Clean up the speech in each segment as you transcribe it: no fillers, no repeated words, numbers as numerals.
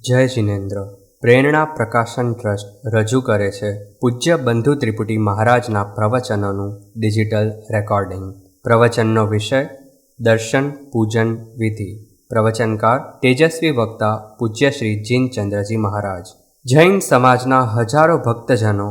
જય જિનેન્દ્ર પ્રેરણા પ્રકાશન ટ્રસ્ટ રજૂ કરે છે પૂજ્ય બંધુ ત્રિપુટી મહારાજના પ્રવચનોનું ડિજિટલ રેકોર્ડિંગ. પ્રવચનનો વિષય દર્શન પૂજન વિધિ. પ્રવચનકાર તેજસ્વી વક્તા પૂજ્ય શ્રી જીનચંદ્રજી મહારાજ. જૈન સમાજના હજારો ભક્તજનો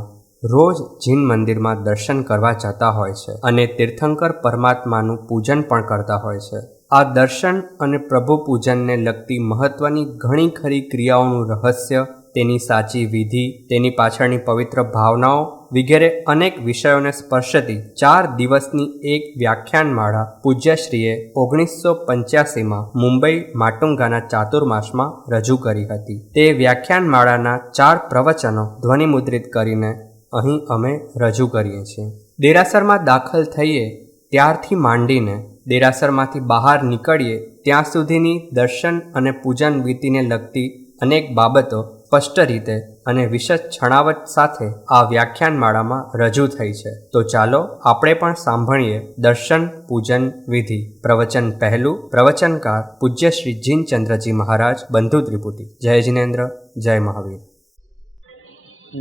રોજ જીન મંદિરમાં દર્શન કરવા જતા હોય છે અને તીર્થંકર પરમાત્માનું પૂજન પણ કરતા હોય છે. આ દર્શન અને પ્રભુ પૂજનને લગતી મહત્વની ઘણી ખરી ક્રિયાઓનું રહસ્ય, તેની સાચી વિધિ, તેની પાછળની પવિત્ર ભાવનાઓ વગેરે અનેક વિષયોને સ્પર્શતી 4 દિવસની એક વ્યાખ્યાનમાળા પૂજ્યશ્રીએ 1985માં મુંબઈ માટુંગાના ચાતુર્માસમાં રજૂ કરી હતી. તે વ્યાખ્યાનમાળાના 4 પ્રવચનો ધ્વનિમુદ્રિત કરીને અહીં અમે રજૂ કરીએ છીએ. દેરાસરમાં દાખલ થઈએ ત્યારથી માંડીને દેરાસરમાંથી બહાર નીકળીએ ત્યાં સુધીની દર્શન અને પૂજન વિધિને લગતી અનેક બાબતો સ્પષ્ટ રીતે અને વિશેષ છણાવટ સાથે આ વ્યાખ્યાનમાળામાં રજૂ થઈ છે. તો ચાલો આપણે પણ સાંભળીએ દર્શન પૂજન વિધિ. પ્રવચન પહેલું. પ્રવચનકાર પૂજ્ય શ્રી જીનચંદ્રજી મહારાજ, બંધુ ત્રિપુટી. જય જિનેન્દ્ર, જય મહાવીર.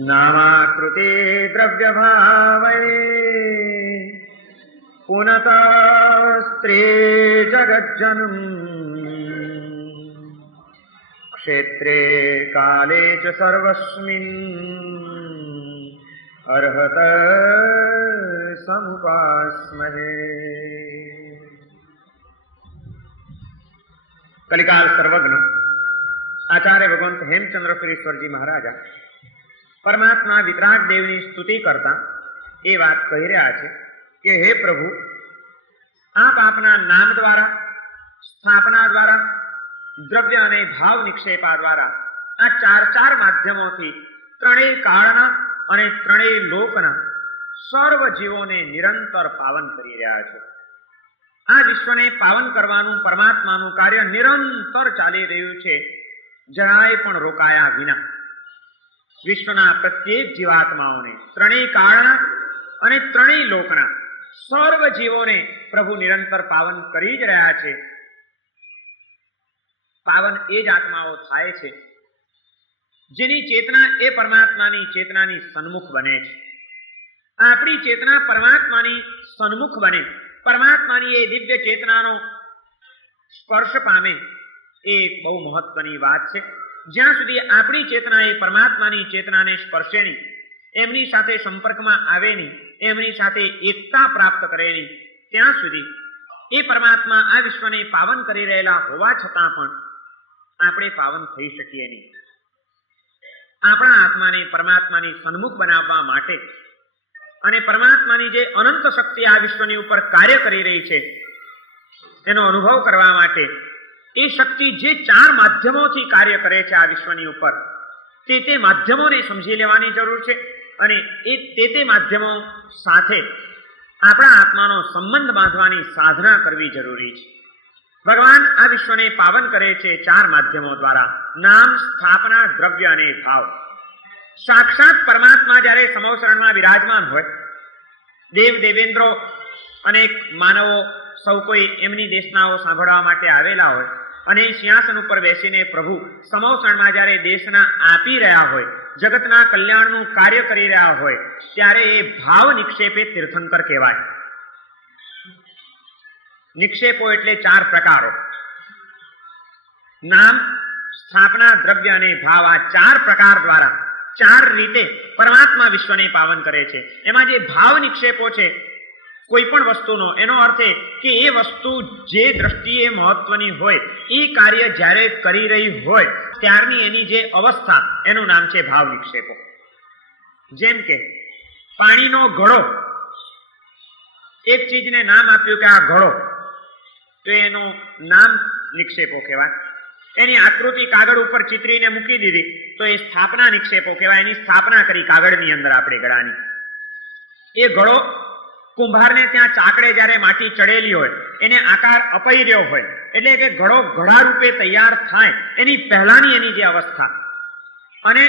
નામાકૃતે દ્રવ્ય ભાવૈ પુનઃ સ્ત્રી જગજ્જનમ ક્ષેત્રે કાલે ચ સર્વસ્મિન અર્હત સમુપાસ્મહે. કલિકાલ સર્વજ્ઞ આચાર્ય ભગવંત હેમચંદ્ર સુરેશ્વરજી મહારાજા પરમાત્મા વિતરાગ દેવની સ્તુતિ કરતા એ વાત કહી રહ્યા છે કે હે પ્રભુ, આપ આપના નામ દ્વારા, સ્થાપના દ્વારા, દ્રવ્ય અને ભાવ નિક્ષેપા દ્વારા આ 4 માધ્યમોથી ત્રણેય કાળના અને ત્રણેય લોકના સર્વ જીવોને નિરંતર પાવન કરી રહ્યા છે. આ વિશ્વને પાવન કરવાનું પરમાત્માનું કાર્ય નિરંતર ચાલી રહ્યું છે, જરાય પણ રોકાયા વિના. વિશ્વના પ્રત્યેક જીવાત્માઓને ત્રણેય કાળના અને ત્રણેય લોકના સર્વ જીવોને પ્રભુ નિરંતર પાવન કરી જ રહ્યા છે. પાવન એ જ આત્માઓ થાય છે જેની ચેતના એ પરમાત્માની ચેતનાની સન્મુખ બને છે. આપણી ચેતના પરમાત્માની સન્મુખ બને, પરમાત્માની એ દિવ્ય ચેતનાનો સ્પર્શ પામે, એ બહુ મહત્વની વાત છે. જ્યાં સુધી આપણી ચેતના એ પરમાત્માની ચેતનાને સ્પર્શે નહીં, એમની સાથે સંપર્કમાં આવે નહીં, એમની સાથે એકતા પ્રાપ્ત કરે નહીં, ત્યાં સુધી એ પરમાત્મા આ વિશ્વને પાવન કરી રહેલા હોવા છતાં પણ આપણે પાવન થઈ શકીએ નહીં. આપણા આત્માને પરમાત્માની સન્મુખ બનાવવા માટે અને પરમાત્માની જે અનંત શક્તિ આ વિશ્વની ઉપર કાર્ય કરી રહી છે એનો અનુભવ કરવા માટે એ શક્તિ જે 4 માધ્યમોથી કાર્ય કરે છે આ વિશ્વની ઉપર, તે માધ્યમોને સમજી લેવાની જરૂર છે અને તે માધ્યમો સાથે આપણા આત્માનો સંબંધ બાંધવાની સાધના કરવી જરૂરી છે. ભગવાન આ વિશ્વને પાવન કરે છે 4 માધ્યમો દ્વારા: નામ, સ્થાપના, દ્રવ્ય અને ભાવ. સાક્ષાત પરમાત્મા જ્યારે સમવસરણમાં વિરાજમાન હોય, દેવ દેવેન્દ્રો અનેક માનવો સૌ કોઈ એમની દેશનાઓ સાંભળવા માટે આવેલા હોય અને સિંહાસન ઉપર બેસીને પ્રભુ સમવસરણમાં જ્યારે દેશના આપી રહ્યા હોય, જગતના કલ્યાણનું કાર્ય કરી રહ્યા હોય, ત્યારે એ ભાવ નિક્ષેપે તીર્થંકર કહેવાય. નિક્ષેપો એટલે 4 પ્રકારો: નામ, સ્થાપના, દ્રવ્ય અને ભાવ. આ 4 પ્રકાર દ્વારા 4 રીતે પરમાત્મા વિશ્વને પાવન કરે છે. એમાં જે ભાવ નિક્ષેપો છે કોઈ પણ વસ્તુનો, એનો અર્થ એ કે એ વસ્તુ જે દ્રષ્ટિએ મહત્વની હોય, એ કાર્ય જ્યારે કરી રહી હોય ત્યારની એની જે અવસ્થા, એનું નામ છે ભાવ નિક્ષેપો. જેમ કે પાણીનો ઘડો, એક ચીજને નામ આપ્યું કે આ ઘડો, તો એનું નામ નિક્ષેપો કહેવાય. એની આકૃતિ કાગળ ઉપર ચિત્રીને મૂકી દીધી તો એ સ્થાપના નિક્ષેપો કહેવાય. એની સ્થાપના કરી કાગળની અંદર આપણે ઘડાની. એ ઘડો કુંભારને ત્યાં ચાકડે જ્યારે માટી ચડેલી હોય, એને આકાર અપાઈ રહ્યો હોય, એટલે કે ઘડો ઘડા રૂપે તૈયાર થાય એની પહેલાની એની જે અવસ્થા, અને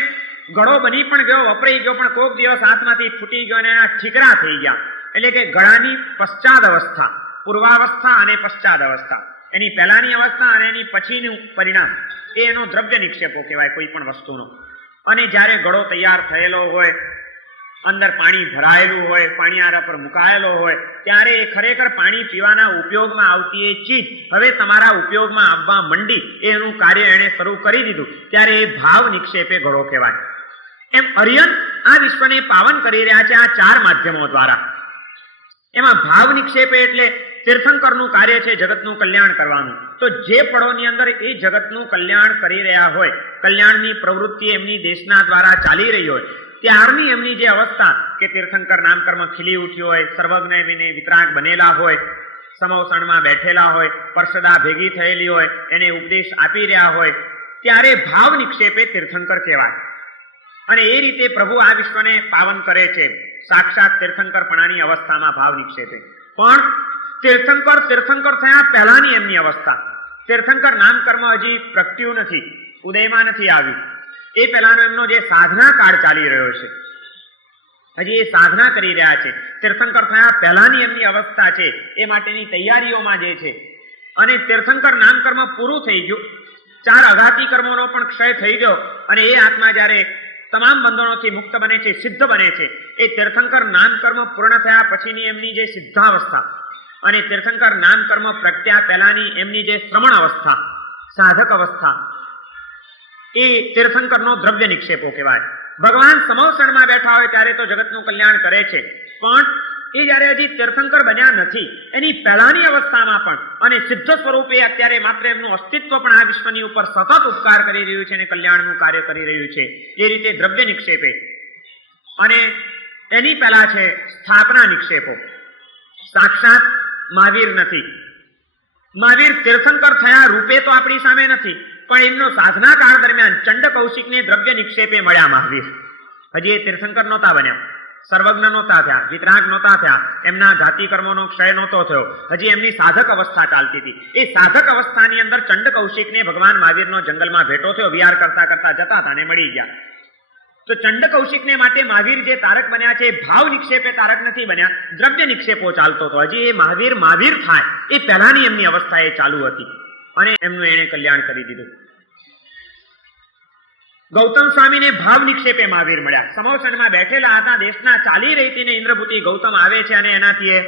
ઘડો બની પણ ગયો, વપરાઈ ગયો, પણ કોઈક દિવસ હાથમાંથી ફૂટી ગયો અને એના ઠીકરા થઈ ગયા, એટલે કે ઘડાની પશ્ચાદ અવસ્થા, પૂર્વાવસ્થા અને પશ્ચાદ અવસ્થા. એની પહેલાની અવસ્થા અને એની પછીનું પરિણામ એ એનો દ્રવ્ય નિક્ષેપો કહેવાય કોઈ પણ વસ્તુનો. અને જ્યારે ઘડો તૈયાર થયેલો હોય, અંદર પાણી ભરાયેલું હોય, પાણીયારા પર મુકાયેલો હોય, ત્યારે એ ખરેખર પાણી પીવાના ઉપયોગમાં આવતી એ ચીજ હવે તમારા ઉપયોગમાં આવવા મંડી, એનું કાર્ય એણે શરૂ કરી દીધું, ત્યારે એ ભાવ નિક્ષેપે ઘડો કહેવાય. એમ અરિયન આ વિશ્વને પાવન કરી રહ્યા છે આ 4 માધ્યમો દ્વારા. એમાં ભાવ નિક્ષેપે એટલે તીર્થંકરનું કાર્ય છે જગતનું કલ્યાણ કરવાનું. તો જે પળોની અંદર એ જગતનું કલ્યાણ કરી રહ્યા હોય, કલ્યાણની પ્રવૃત્તિ એમની દેશના દ્વારા ચાલી રહી હોય, ત્યારની એમની જે અવસ્થા કે તીર્થંકર નામકર્મ ખીલી ઉઠ્યું હોય, સર્વજ્ઞ વિતરાગ બનેલા હોય, સમવસણમાં બેઠેલા હોય, પરસદા ભેગી થયેલી હોય, એને ઉપદેશ આપી રહ્યા હોય, ત્યારે ભાવ નિક્ષેપે તીર્થંકર કહેવાય. અને એ રીતે પ્રભુ આ વિશ્વને પાવન કરે છે સાક્ષાત તીર્થંકરપણાની અવસ્થામાં ભાવ નિક્ષેપે. પણ તીર્થંકર થયા પહેલાની એમની અવસ્થા, તીર્થંકર નામકર્મ હજી પ્રગટ્યું નથી, ઉદયમાં નથી આવ્યું. એ પહેલાનો એમનો જે સાધના કાળ ચાલી રહ્યો છે, હજી એ સાધના કરી રહ્યા છે. તીર્થંકર થયા પહેલાની એમની અવસ્થા છે, એ માટેની તૈયારીઓમાં જે છે. અને તીર્થંકર નામકર્મ પૂરું થઈ ગયું, 4 અઘાતી કર્મોનો પણ ક્ષય થઈ ગયો, અને એ આત્મા જ્યારે તમામ બંધનોથી મુક્ત બને છે, સિદ્ધ બને છે, એ તીર્થંકર નામકર્મ પૂર્ણ થયા પછીની એમની જે સિદ્ધાવસ્થા અને તીર્થંકર નામકર્મ પ્રગટ્યા પહેલાની એમની જે શ્રમણ અવસ્થા, સાધક અવસ્થા, એ તીર્થંકરનો દ્રવ્ય નિક્ષેપો કહેવાય. ભગવાન સમવસણમાં બેઠા હોય ત્યારે તો જગતનું કલ્યાણ કરે છે, પણ એ જ્યારે હજી તીર્થંકર બન્યા નથી એની પહેલાની અવસ્થામાં પણ અને સિદ્ધ સ્વરૂપે અત્યારે માત્ર એમનું અસ્તિત્વ પણ આ વિશ્વની ઉપર સતત ઉપકાર કરી રહ્યું છે અને કલ્યાણનું કાર્ય કરી રહ્યું છે. એ રીતે દ્રવ્ય નિક્ષેપે. અને એની પહેલા છે સ્થાપના નિક્ષેપો. સાક્ષાત મહાવીર નથી, મહાવીર તીર્થંકર થયા રૂપે તો આપણી સામે નથી, પણ એમનો સાધના કાળ દરમિયાન ચંડ કૌશિકને દ્રવ્ય નિક્ષેપે મળ્યા મહાવીર. હજી એ તીર્થંકર નહોતા બન્યા, સર્વજ્ઞ નહોતા થયા, વિતરાગ નહોતા થયા, એમના જાતિ કર્મોનો ક્ષય નહોતો થયો, હજી એમની સાધક અવસ્થા ચાલતી હતી. એ સાધક અવસ્થાની અંદર ચંડ કૌશિકને ભગવાન મહાવીરનો જંગલમાં ભેટો થયો, વિહાર કરતા કરતા જતા હતા ને મળી ગયા. તો ચંડ કૌશિકને માટે મહાવીર જે તારક બન્યા છે, ભાવ નિક્ષેપે તારક નથી બન્યા, દ્રવ્ય નિક્ષેપો ચાલતો હતો. હજી એ મહાવીર થાય એ પહેલાની એમની અવસ્થા એ ચાલુ હતી અને એમનું એને કલ્યાણ કરી દીધું. ગૌતમ સ્વામીને ભાવ નિક્ષેપે મહાવીર મળ્યા. સમવસણમાં બેઠેલા હતા, દેશના ચાલી રહી હતી ને ઇન્દ્રભૂતિ ગૌતમ આવે છે અને એનાથી એ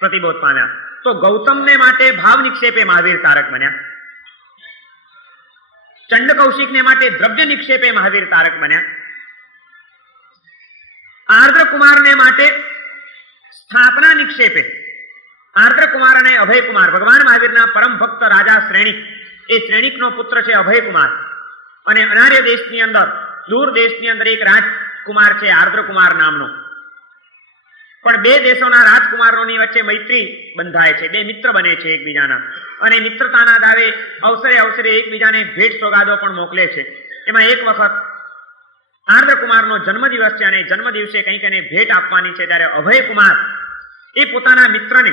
પ્રતિબોધ પામ્યા. તો ગૌતમને માટે ભાવ નિક્ષેપે મહાવીર તારક બન્યા. ચંડ કૌશિકને માટે દ્રવ્ય નિક્ષેપે મહાવીર તારક બન્યા. આર્દ્રકુમારને માટે સ્થાપના નિક્ષેપે, આર્દ્રકુમાર અને અભયકુમાર ભગવાન મહાવીરના પરમ ભક્ત રાજા શ્રેણિક, એ શ્રેણિકનો પુત્ર છે અભયકુમાર. અને અનાર્ય દેશની અંદર, દૂર દેશની અંદર એક રાજકુમાર છે આર્દ્રકુમાર નામનો. પણ 2 દેશોના રાજકુમારોની વચ્ચે મૈત્રી બંધાય છે, 2 મિત્ર બને છે એકબીજાના, અને મિત્રતાના દાવે અવસરે એકબીજાને ભેટ સોગાદો પણ મોકલે છે. એમાં એક વખત આર્દ્રકુમારનો જન્મદિવસ છે અને જન્મદિવસે કંઈક એને ભેટ આપવાની છે, ત્યારે અભયકુમાર એ પોતાના મિત્રને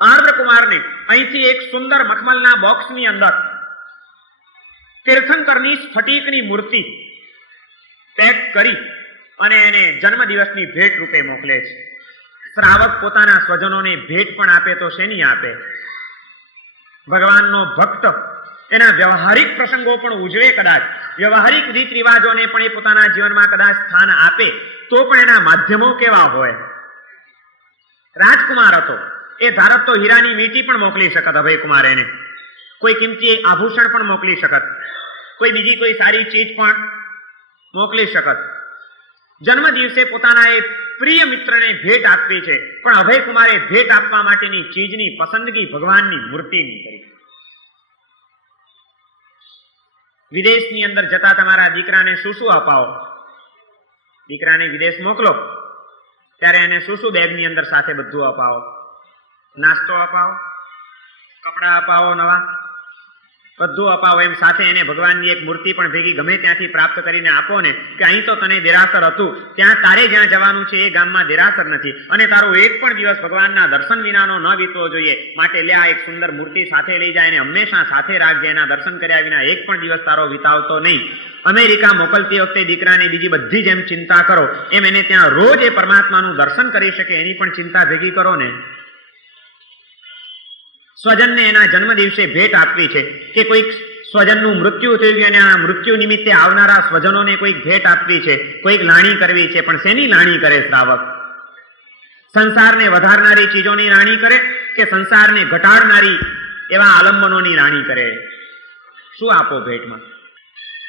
આર્દ્રકુમારને અહીંથી એક સુંદર મખમલના બોક્સની અંદર તીર્થંકરની સ્ફટિકની મૂર્તિ પેક કરી અને એને જન્મદિવસની ભેટ રૂપે મોકલે છે. શ્રાવક પોતાના સ્વજનોને ભેટ પણ આપે તો શેની આપે? ભગવાનનો ભક્ત એના વ્યવહારિક પ્રસંગો પણ ઉજવે, કદાચ વ્યવહારિક રીત રિવાજોને પણ એ પોતાના જીવનમાં કદાચ સ્થાન આપે, તો પણ એના માધ્યમો કેવા હોય? રાજકુમાર હતો, એ ધારક તો હીરાની વીંટી પણ મોકલી શકત અભયકુમાર, એને કોઈ કિંમતી આભૂષણ પણ મોકલી શકત, કોઈ બીજી કોઈ સારી ચીજ પણ મોકલી શકત. જન્મ દિવસે પોતાના એ પ્રિય મિત્રને ભેટ આપવી છે, પણ અભયકુમારે ભેટ આપવા માટેની ચીજની પસંદગી ભગવાનની મૂર્તિની કરી. વિદેશની અંદર જતા તમારા દીકરાને શું અપાવો? દીકરાને વિદેશ મોકલો ત્યારે એને શું બેગની અંદર સાથે બધું અપાવો? નાસ્તો અપાવો, કપડા અપાવો, નવા બધું અપાવો. એમ સાથે એને ભગવાનની એક મૂર્તિ પણ ભેગી ગમે ત્યાંથી પ્રાપ્ત કરીને આપો ને, કે અહીં તો તને દેરાસર હતું, ત્યાં તારે જ્યાં જવાનું છે એ ગામમાં દેરાસર નથી, અને તારો એક પણ દિવસ ભગવાનના દર્શન વિનાનો ન વીતવો જોઈએ, માટે લે આ એક સુંદર મૂર્તિ સાથે લઈ જાય અને હંમેશા સાથે રાખજે, એના દર્શન કર્યા વિના એક પણ દિવસ તારો વિતાવતો નહીં. અમેરિકા મોકલતી વખતે દીકરાને બીજી બધી જેમ ચિંતા કરો, એમ એને ત્યાં રોજ એ પરમાત્માનું દર્શન કરી શકે એની પણ ચિંતા ભેગી કરો ને. સ્વજનને એના જન્મ દિવસે ભેટ આપવી છે, કે કોઈક સ્વજનનું મૃત્યુ થયું અને આ મૃત્યુ નિમિત્તે આવનારા સ્વજનોને કોઈક ભેટ આપવી છે, કોઈક લાણી કરવી છે, પણ શેની લાણી કરે શ્રાવક? સંસારને વધારનારી ચીજોની રાણી કરે કે સંસારને ઘટાડનારી એવા આલંબનોની રાણી કરે? શું આપો ભેટમાં?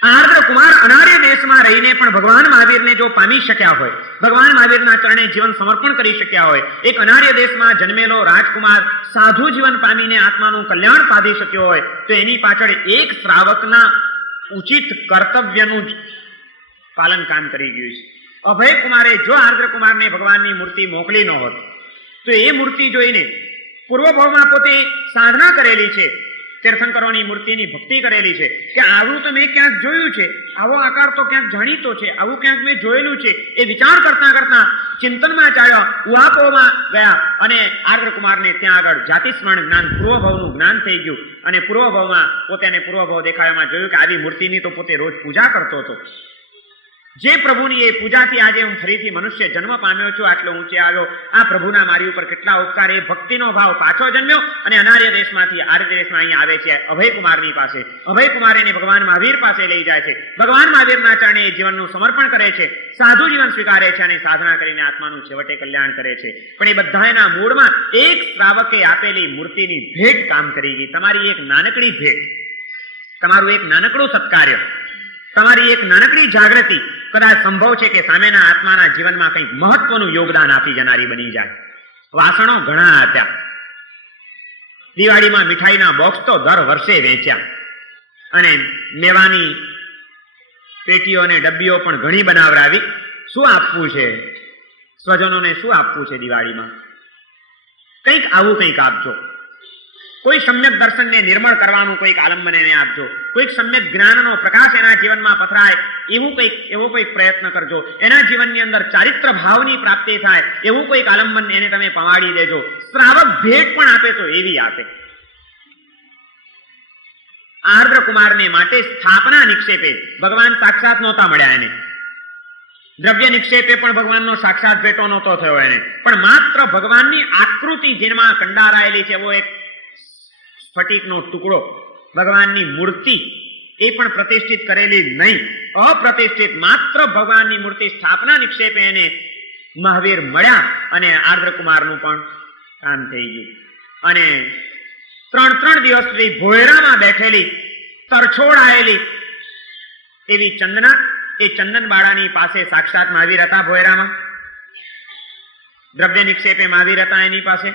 આર્દ્ર કુમાર અનાર્ય દેશમાં રહીને પણ ભગવાન મહાવીરને જો પામી શક્યા હોય, ભગવાન મહાવીરના ચરણે જીવન સમર્પણ કરી શક્યા હોય, એક અનાર્ય દેશમાં જન્મેલો રાજકુમાર સાધુ જીવન પામીને આત્માનું કલ્યાણ પામી શક્યો હોય, તો એની પાછળ એક શ્રાવકના ઉચિત કર્તવ્યનું જ પાલન કામ કરી ગયું છે. અભય કુમારે જો આર્દ્ર કુમારને ભગવાનની મૂર્તિ મોકલી ન હોત, તો એ મૂર્તિ જોઈને પૂર્વભાવમાં પોતે સાધના કરેલી છે, તીર્થંકરોની મૂર્તિની ભક્તિ કરેલી છે, કે આવું તો મેં ક્યાંક જોયું છે, આવો આકાર તો ક્યાંક જાણીતો છે, આવું ક્યાંક મેં જોયેલું છે, એ વિચાર કરતા કરતા ચિંતનમાં ચાલ્યા, ઉહાપોમાં ગયા અને આર્દ્ર કુમારને ત્યાં આગળ જાતિસ્મરણ જ્ઞાન, પૂર્વભાવનું જ્ઞાન થઈ ગયું અને પૂર્વભાવમાં પોતાને પૂર્વભાવ દેખાડામાં જોયું કે આવી મૂર્તિની તો પોતે રોજ પૂજા કરતો હતો. જે પ્રભુની એ પૂજાથી આજે હું ફરીથી મનુષ્ય જન્મ પામ્યો છું, આટલો ઊંચે આવ્યો, આ પ્રભુના મારી ઉપર કેટલા ઉપકાર, એ ભક્તિનો ભાવ પાછો જન્મ્યો અને અનાર્ય દેશમાંથી આર્ય દેશમાં અહીં આવે છે અભયકુમારની પાસે. અભયકુમાર એને ભગવાન મહાવીર પાસે લઈ જાય છે, ભગવાન મહાવીરના ચરણે એ જીવનનું સમર્પણ કરે છે, સાધુ જીવન સ્વીકારે છે અને સાધના કરીને આત્માનું છેવટે કલ્યાણ કરે છે. પણ એ બધાના મૂળમાં એક શ્રાવકે આપેલી મૂર્તિની ભેટ કામ કરી ગઈ. તમારી એક નાનકડી ભેટ, તમારું એક નાનકડું સત્કાર્ય, તમારી એક નાનકડી જાગૃતિ કદાચ સંભવ છે કે સામેના આત્માના જીવનમાં કંઈક મહત્વનું યોગદાન આપી જનારી બની જાય. વાસણો ઘણા હતા, દિવાળીમાં મીઠાઈના બોક્સ તો દર વર્ષે વેચ્યા અને મેવાની પેટીઓ અને ડબ્બીઓ પણ ઘણી બનાવરાવી. શું આપવું છે સ્વજનોને? શું આપવું છે દિવાળીમાં? કંઈક આવું કંઈક આપજો. કોઈ સમ્યક દર્શનને નિર્મળ કરવાનું કોઈક આલંબન એને આપજો, કોઈક સમ્યક જ્ઞાનનો પ્રકાશ એના જીવનમાં પથરાય એવો કોઈક પ્રયત્ન કરજો, એના જીવનની અંદર ચારિત્ર ભાવની પ્રાપ્તિ થાય એવું કોઈક આલંબન એને તમે પવાડી દેજો. શ્રાવક ભેટ પણ આપે તો એવી આપે. આર્દ્ર કુમારને માટે સ્થાપના નિક્ષેપે ભગવાન સાક્ષાત નહોતા મળ્યા એને, દ્રવ્ય નિક્ષેપે પણ ભગવાનનો સાક્ષાત ભેટો નહોતો થયો એને, પણ માત્ર ભગવાનની આકૃતિ જેમાં કંડારાયેલી છે એવો એક સ્ફટિકનો ટુકડો, ભગવાનની મૂર્તિ, એ પણ પ્રતિષ્ઠિત કરેલી નહીં, અપ્રતિષ્ઠિત માત્ર ભગવાનની મૂર્તિ સ્થાપના નિક્ષેપે એને મહાવીર મળ્યા અને આર્દ્ર કુમારનું પણ કામ થઈ ગયું. અને 3 દિવસ સુધી ભોયરામાં બેઠેલી, તરછોડાયેલી એવી ચંદના, એ ચંદન બાળાની પાસે સાક્ષાત મહાવીર હતા. ભોયરામાં દ્રવ્ય નિક્ષેપે મહાવીર હતા એની પાસે,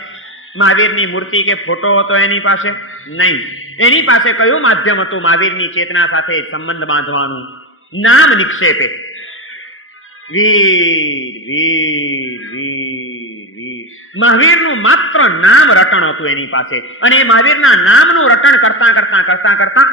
મહાવીરની મૂર્તિ કે ફોટો હતો એની પાસે નહીં. એની પાસે કયું માધ્યમ હતું મહાવીરની ચેતના સાથે સંબંધ બાંધવાનું? નામ નિક્ષેપે. વીર વીર વીર વીર, મહાવીરનું માત્ર નામ રટણ હતું એની પાસે, અને એ મહાવીરના નામનું રટણ કરતા કરતા કરતા કરતા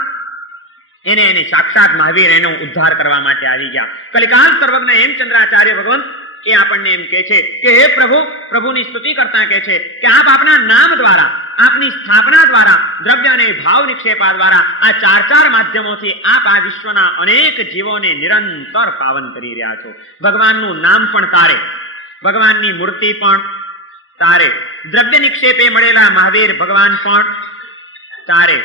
એને સાક્ષાત મહાવીર એનો ઉદ્ધાર કરવા માટે આવી ગયા. કલિકાલ સર્વજ્ઞ હેમચંદ્રાચાર્ય ભગવાન એ આપણને એમ કહે છે કે હે પ્રભુ, પ્રભુની સ્તુતિ કરતા કહે છે કે આપ આપના નામ દ્વારા, આપની સ્થાપના દ્વારા, દ્રવ્ય અને ભાવ નિક્ષેપા દ્વારા આ 4 માધ્યમોથી આપ આ વિશ્વના અનેક જીવોને નિરંતર પાવન કરી રહ્યા છો. ભગવાનનું નામ પણ તારે, ભગવાનની મૂર્તિ પણ તારે, દ્રવ્ય નિક્ષેપે મળેલા મહાવીર ભગવાન પણ તારે,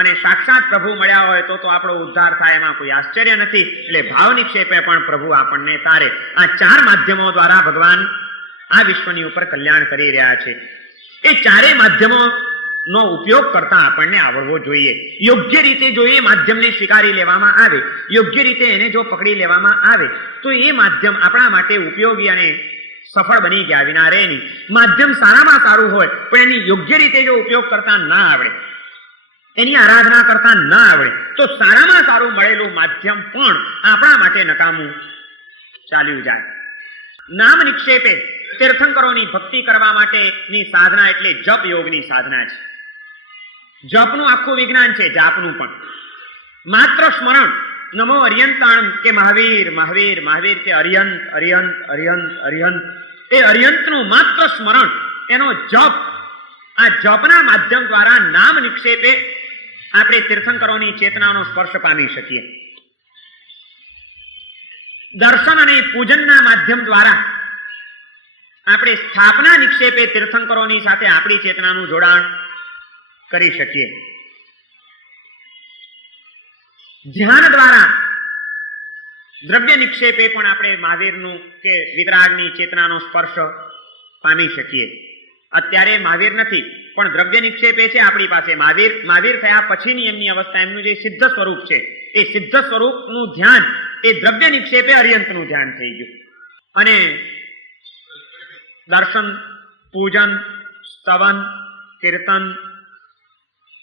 અને સાક્ષાત પ્રભુ મળ્યા હોય તો આપણો ઉદ્ધાર થાય એમાં કોઈ આશ્ચર્ય નથી. એટલે ભાવ નિક્ષેપે પણ પ્રભુ આપણને તારે. આ 4 માધ્યમો દ્વારા ભગવાન આ વિશ્વની ઉપર કલ્યાણ કરી રહ્યા છે. એ 4 માધ્યમોનો ઉપયોગ કરતા આપણને આવડવો જોઈએ. યોગ્ય રીતે જો એ માધ્યમને સ્વીકારી લેવામાં આવે, યોગ્ય રીતે એને જો પકડી લેવામાં આવે, તો એ માધ્યમ આપણા માટે ઉપયોગી અને સફળ બની ગયા વિના રહે નહીં. માધ્યમ સારામાં સારું હોય પણ એની યોગ્ય રીતે જો ઉપયોગ કરતા ના આવડે, એની આરાધના કરતા ના આવડે, તો સારામાં સારું મળેલું માધ્યમ પણ આપણા માટે નકામું ચાલ્યું જાય. નામ નિક્ષેપે તીર્થંકરોની ભક્તિ કરવા માટેની સાધના એટલે જપ યોગની સાધના છે. જપનું આખું વિજ્ઞાન છે, જાપનું પણ. માત્ર સ્મરણ, નમો અર્યંતાણમ કે મહાવીર મહાવીર મહાવીર કે અર્યંત અર્યંત અર્યંત અર્યંત, એ અર્યંતનું માત્ર સ્મરણ, એનો જપ, આ જપના માધ્યમ દ્વારા નામ નિક્ષેપે આપણે તીર્થંકરોની ચેતનાનો સ્પર્શ પામી શકીએ. દર્શન અને પૂજનના માધ્યમ દ્વારા આપણે સ્થાપના નિક્ષેપે તીર્થંકરોની સાથે આપણી ચેતનાનું જોડાણ કરી શકીએ. ધ્યાન દ્વારા દ્રવ્ય નિક્ષેપે પણ આપણે મહાવીરનું કે વિતરાગની ચેતનાનો સ્પર્શ પામી શકીએ. અત્યારે મહાવીર નથી, પણ દ્રવ્ય નિક્ષેપે છે આપણી પાસે. મહાવીર થયા પછીની એમની અવસ્થા, એમનું જે સિદ્ધ સ્વરૂપ છે, એ સિદ્ધ સ્વરૂપનું ધ્યાન એ દ્રવ્ય નિક્ષેપે અર્યંતનું ધ્યાન થઈ ગયું. અને દર્શન, પૂજન, સ્તવન, કીર્તન,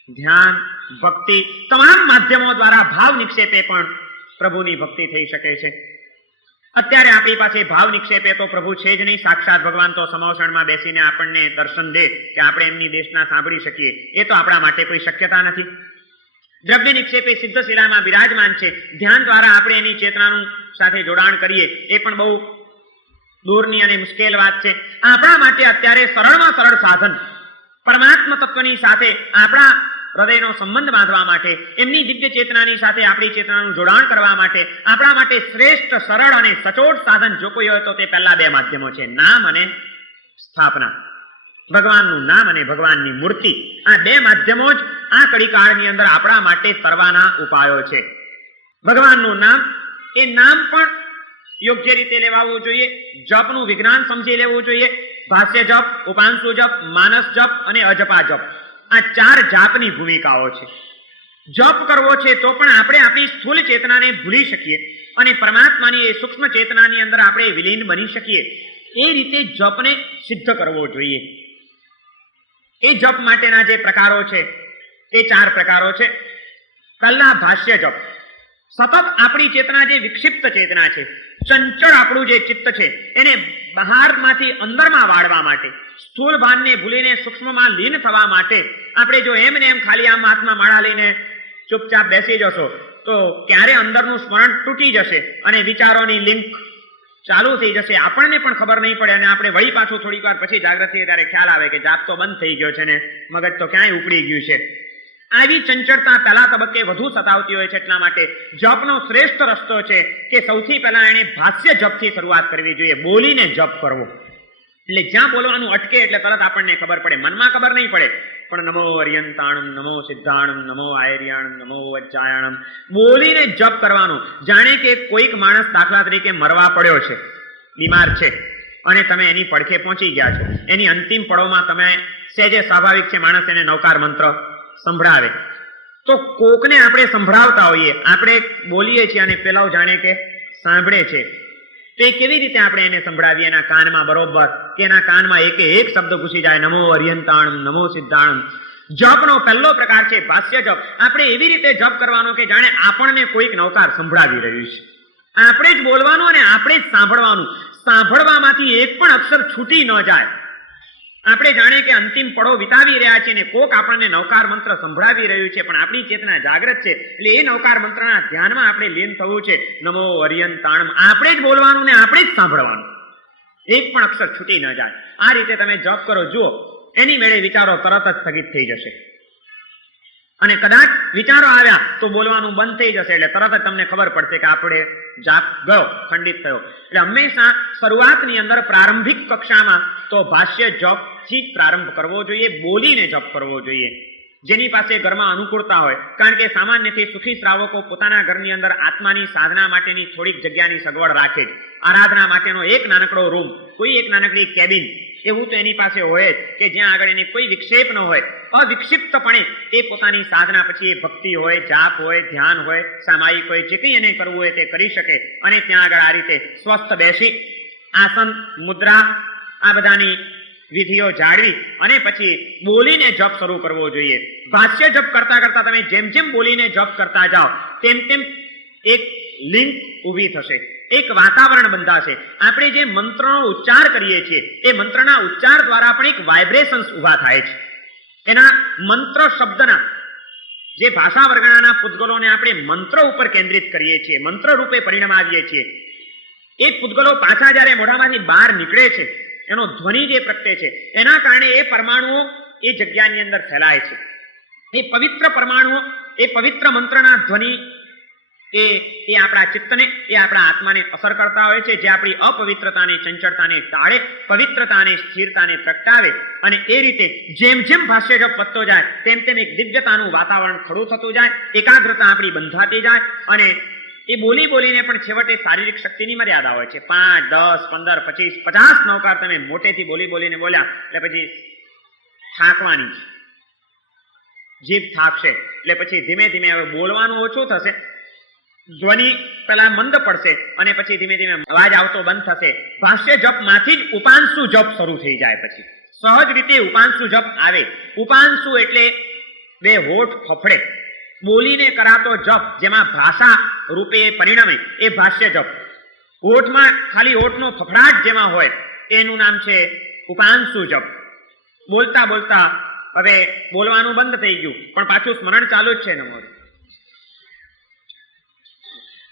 ધ્યાન, ભક્તિ તમામ માધ્યમો દ્વારા ભાવ નિક્ષેપે પણ પ્રભુની ભક્તિ થઈ શકે છે. અત્યારે આપણી પાસે ભાવ નિક્ષેપે તો પ્રભુ છે જ નહીં. સાક્ષાત ભગવાન તો સમોસણમાં બેસીને આપણને દર્શન દે કે આપણે એમની દેશના સાંભળી શકીએ, એ તો આપણા માટે કોઈ શક્યતા નથી. દ્રવ્ય નિક્ષેપે સિદ્ધ શિલામાં બિરાજમાન છે. ધ્યાન દ્વારા આપણે એની ચેતનાનું સાથે જોડાણ કરીએ એ પણ બહુ દૂરની અને મુશ્કેલ વાત છે. આપણા માટે અત્યારે સરળમાં સરળ સાધન પરમાત્મ તત્વની સાથે આપણા હૃદયનો સંબંધ બાંધવા માટે, એમની દિવ્ય ચેતનાની સાથે આપણી ચેતનાનું જોડાણ કરવા માટે આપણા માટે શ્રેષ્ઠ, સરળ અને સચોટ સાધન જો કોઈ હોય તો તે પહેલા બે માધ્યમો છે, નામ અને સ્થાપના. ભગવાનનું નામ અને ભગવાનની મૂર્તિ, આ બે માધ્યમો જ આ કડીકાળની અંદર આપણા માટે કરવાના ઉપાયો છે. ભગવાનનું નામ, એ નામ પણ યોગ્ય રીતે લેવાવું જોઈએ. જપનું વિજ્ઞાન સમજી લેવું જોઈએ. ભાષ્ય જપ, ઉપાંશુ જપ, માનસ જપ અને અજપા જપ, આ ચાર જાપની ભૂમિકાઓ છે. જપ કરવો છે તો પણ આપણે આપણી સ્થૂળ ચેતનાને ભૂલી શકીએ અને પરમાત્માની એ સૂક્ષ્મ ચેતનાની અંદર આપણે વિલીન બની શકીએ, એ રીતે જપને સિદ્ધ કરવો જોઈએ. એ જપ માટેના જે પ્રકારો છે એ ચાર પ્રકારો છે. પહેલા ભાષ્ય જપ. સતત આપણી ચેતના જે વિક્ષિપ્ત ચેતના છે, ચંચળ આપણું જે ચિત્ત છે, એને બહારમાંથી અંદરમાં વાળવા માટે, સ્થૂળ ભાનને ભૂલીને સૂક્ષ્મમાં લીન થવા માટે આપણે જો એમને એમ ખાલી આમ હાથમાં માળા લઈને ચૂપચાપ બેસી જશો તો ક્યારે અંદરનું સ્મરણ તૂટી જશે અને વિચારોની લિંક ચાલુ થઈ જશે, આપણને પણ ખબર નહીં પડે અને આપણે વળી પાછું થોડીક વાર પછી જાગૃત થઈએ ત્યારે ખ્યાલ આવે કે જાપ તો બંધ થઈ ગયો છે ને મગજ તો ક્યાંય ઉપડી ગયું છે. આવી ચંચળતા પહેલા તબક્કે વધુ સતાવતી હોય છે. એટલા માટે જપનો શ્રેષ્ઠ રસ્તો છે કે સૌથી પહેલા એને ભાષ્ય જપથી શરૂઆત કરવી જોઈએ, બોલીને જપ કરવો. એટલે જ્યાં બોલવાનું અટકે એટલે તરત આપણને ખબર પડે, મનમાં ખબર નહીં પડે, પણ નમો અર્યંતાણમ, નમો સિદ્ધાણમ, નમો આયર્યાણમ, નમો વજ્જાયણમ બોલીને જપ કરવાનું. જાણે કે કોઈક માણસ દાખલા તરીકે મરવા પડ્યો છે, બીમાર છે અને તમે એની પડખે પહોંચી ગયા છો, એની અંતિમ પળોમાં તમે સહેજે સ્વાભાવિક છે માણસ એને નવકાર મંત્ર સંભળાવે, તો કોકને આપણે સંભળાવતા હોઈએ, આપણે બોલીએ છીએ અને પેલો જાણે કે સાંભળે છે, તો એ કેવી રીતે આપણે એને સંભળાવીએ એના કાનમાં બરોબર, કે એના કાનમાં એકે એક શબ્દ ઘૂસી જાય, નમો અર્યંતાણમ, નમો સિદ્ધાણમ. જપનો પહેલો પ્રકાર છે ભાષ્ય જપ. આપણે એવી રીતે જપ કરવાનો કે જાણે આપણને કોઈક નવકાર સંભળાવી રહ્યું છે. આપણે જ બોલવાનું અને આપણે જ સાંભળવાનું. સાંભળવામાંથી એક પણ અક્ષર છૂટી ન જાય. આપણે જાણે કે અંતિમ પળો વિતાવી રહ્યા છીએ ને કોક આપણને નવકાર મંત્ર સંભળાવી રહ્યું છે, પણ આપણી ચેતના જાગૃત છે. એટલે એ નવકાર મંત્રના ધ્યાનમાં આપણે લીન થવું છે. નમો અર્યંતાણમ આપણે જ બોલવાનું ને આપણે જ સાંભળવાનું, એક પણ અક્ષર છૂટી ન જાય. આ રીતે તમે જપ કરો, જુઓ એની મેળે વિચારો તરત જ સ્થગિત થઈ જશે. અને કદાચ વિચારો આવ્યા તો બોલવાનું બંધ થઈ જશે, એટલે તરત જ તમને ખબર પડશે કે આપણે જાપ ગયો, ખંડિત થયો. એટલે હંમેશા શરૂઆતની અંદર પ્રારંભિક કક્ષામાં તો ભાષ્ય જપથી જ પ્રારંભ કરવો જોઈએ, બોલીને જપ કરવો જોઈએ. જેની પાસે ઘરમાં અનુકૂળતા હોય, કારણ કે સામાન્યથી સુખી શ્રાવકો પોતાના ઘરની અંદર આત્માની સાધના માટેની થોડીક જગ્યાની સગવડ રાખે જ. આરાધના માટેનો એક નાનકડો રૂમ, કોઈ એક નાનકડી કેબિન એવું તો એની પાસે હોય જ, કે જ્યાં આગળ એને કોઈ વિક્ષેપ ન હોય, અવિક્ષિપ્તપણે એ પોતાની સાધના, પછી એ ભક્તિ હોય, જાપ હોય, ધ્યાન હોય, સામાયિક હોય, જે કંઈ એને કરવું હોય તે કરી શકે. અને ત્યાં આગળ આ રીતે સ્વસ્થ બેસી આસન, મુદ્રા આ બધાની વિધિઓ જાળવી અને પછી બોલીને જપ શરૂ કરવો જોઈએ. ભાષ્ય જપ કરતા કરતા તમે જેમ જેમ બોલીને જપ કરતા જાઓ તેમ તેમ એક લિંક ઊભી થશે, એક વાતાવરણ બંધાશે. આપણે જે મંત્રનો ઉચ્ચાર કરીએ છીએ એ મંત્રના ઉચ્ચાર દ્વારા પણ એક વાઇબ્રેશન્સ ઊભા થાય છે. એના મંત્ર શબ્દના જે ભાષા વર્ગણાના પૂતગલોને આપણે મંત્ર ઉપર કેન્દ્રિત કરીએ છીએ, મંત્ર રૂપે પરિણમાવીએ છીએ, એ પૂતગલો પાછા જ્યારે મોઢામાંથી બહાર નીકળે છે, એનો ધ્વનિ જે પ્રગટે છે, એના કારણે એ પરમાણુઓ એ જગ્યાની અંદર ફેલાય છે. એ પવિત્ર પરમાણુઓ એ પવિત્ર મંત્રના ધ્વનિ એ આપણા ચિત્તને, એ આપણા આત્માને અસર કરતા હોય છે, જે આપણી અપવિત્રતાને, ચંચળતાને ટાળે, પવિત્રતાને, સ્થિરતાને પ્રગટાવે. અને એ રીતે જેમ જેમ ભાષ્ય જપ વધતો જાય તેમ તેમ એક દિવ્યતાનું વાતાવરણ ખડું થતું જાય, એકાગ્રતા આપણી બંધાતી જાય. અને એ બોલી બોલીને પણ છેવટે શારીરિક શક્તિની મર્યાદા હોય છે. 5, 10, 15, 25, 50 નવકાર તમે મોટેથી બોલી બોલીને બોલ્યા એટલે પછી થાકવાની જીભ થાકશે. એટલે પછી ધીમે ધીમે હવે બોલવાનું ઓછું થશે, ધ્વનિ પેલા મંદ પડશે અને પછી ધીમે ધીમે અવાજ આવતો બંધ થશે. ભાષ્ય જપમાંથી જ ઉપાંશુ જપ શરૂ થઈ જાય. પછી સહજ રીતે ઉપાંશુ જપ આવે. ઉપાંશુ એટલે બે હોઠ ફફડે, બોલીને કરાતો જપ, જેમાં ભાષા રૂપે પરિણમે, એ ભાષ્ય જપ. હોઠમાં ખાલી હોઠનો ફફડાટ જેમાં હોય એનું નામ છે ઉપાંશુ જપ. બોલતા બોલતા હવે બોલવાનું બંધ થઈ ગયું પણ પાછું સ્મરણ ચાલુ જ છે ને મારું.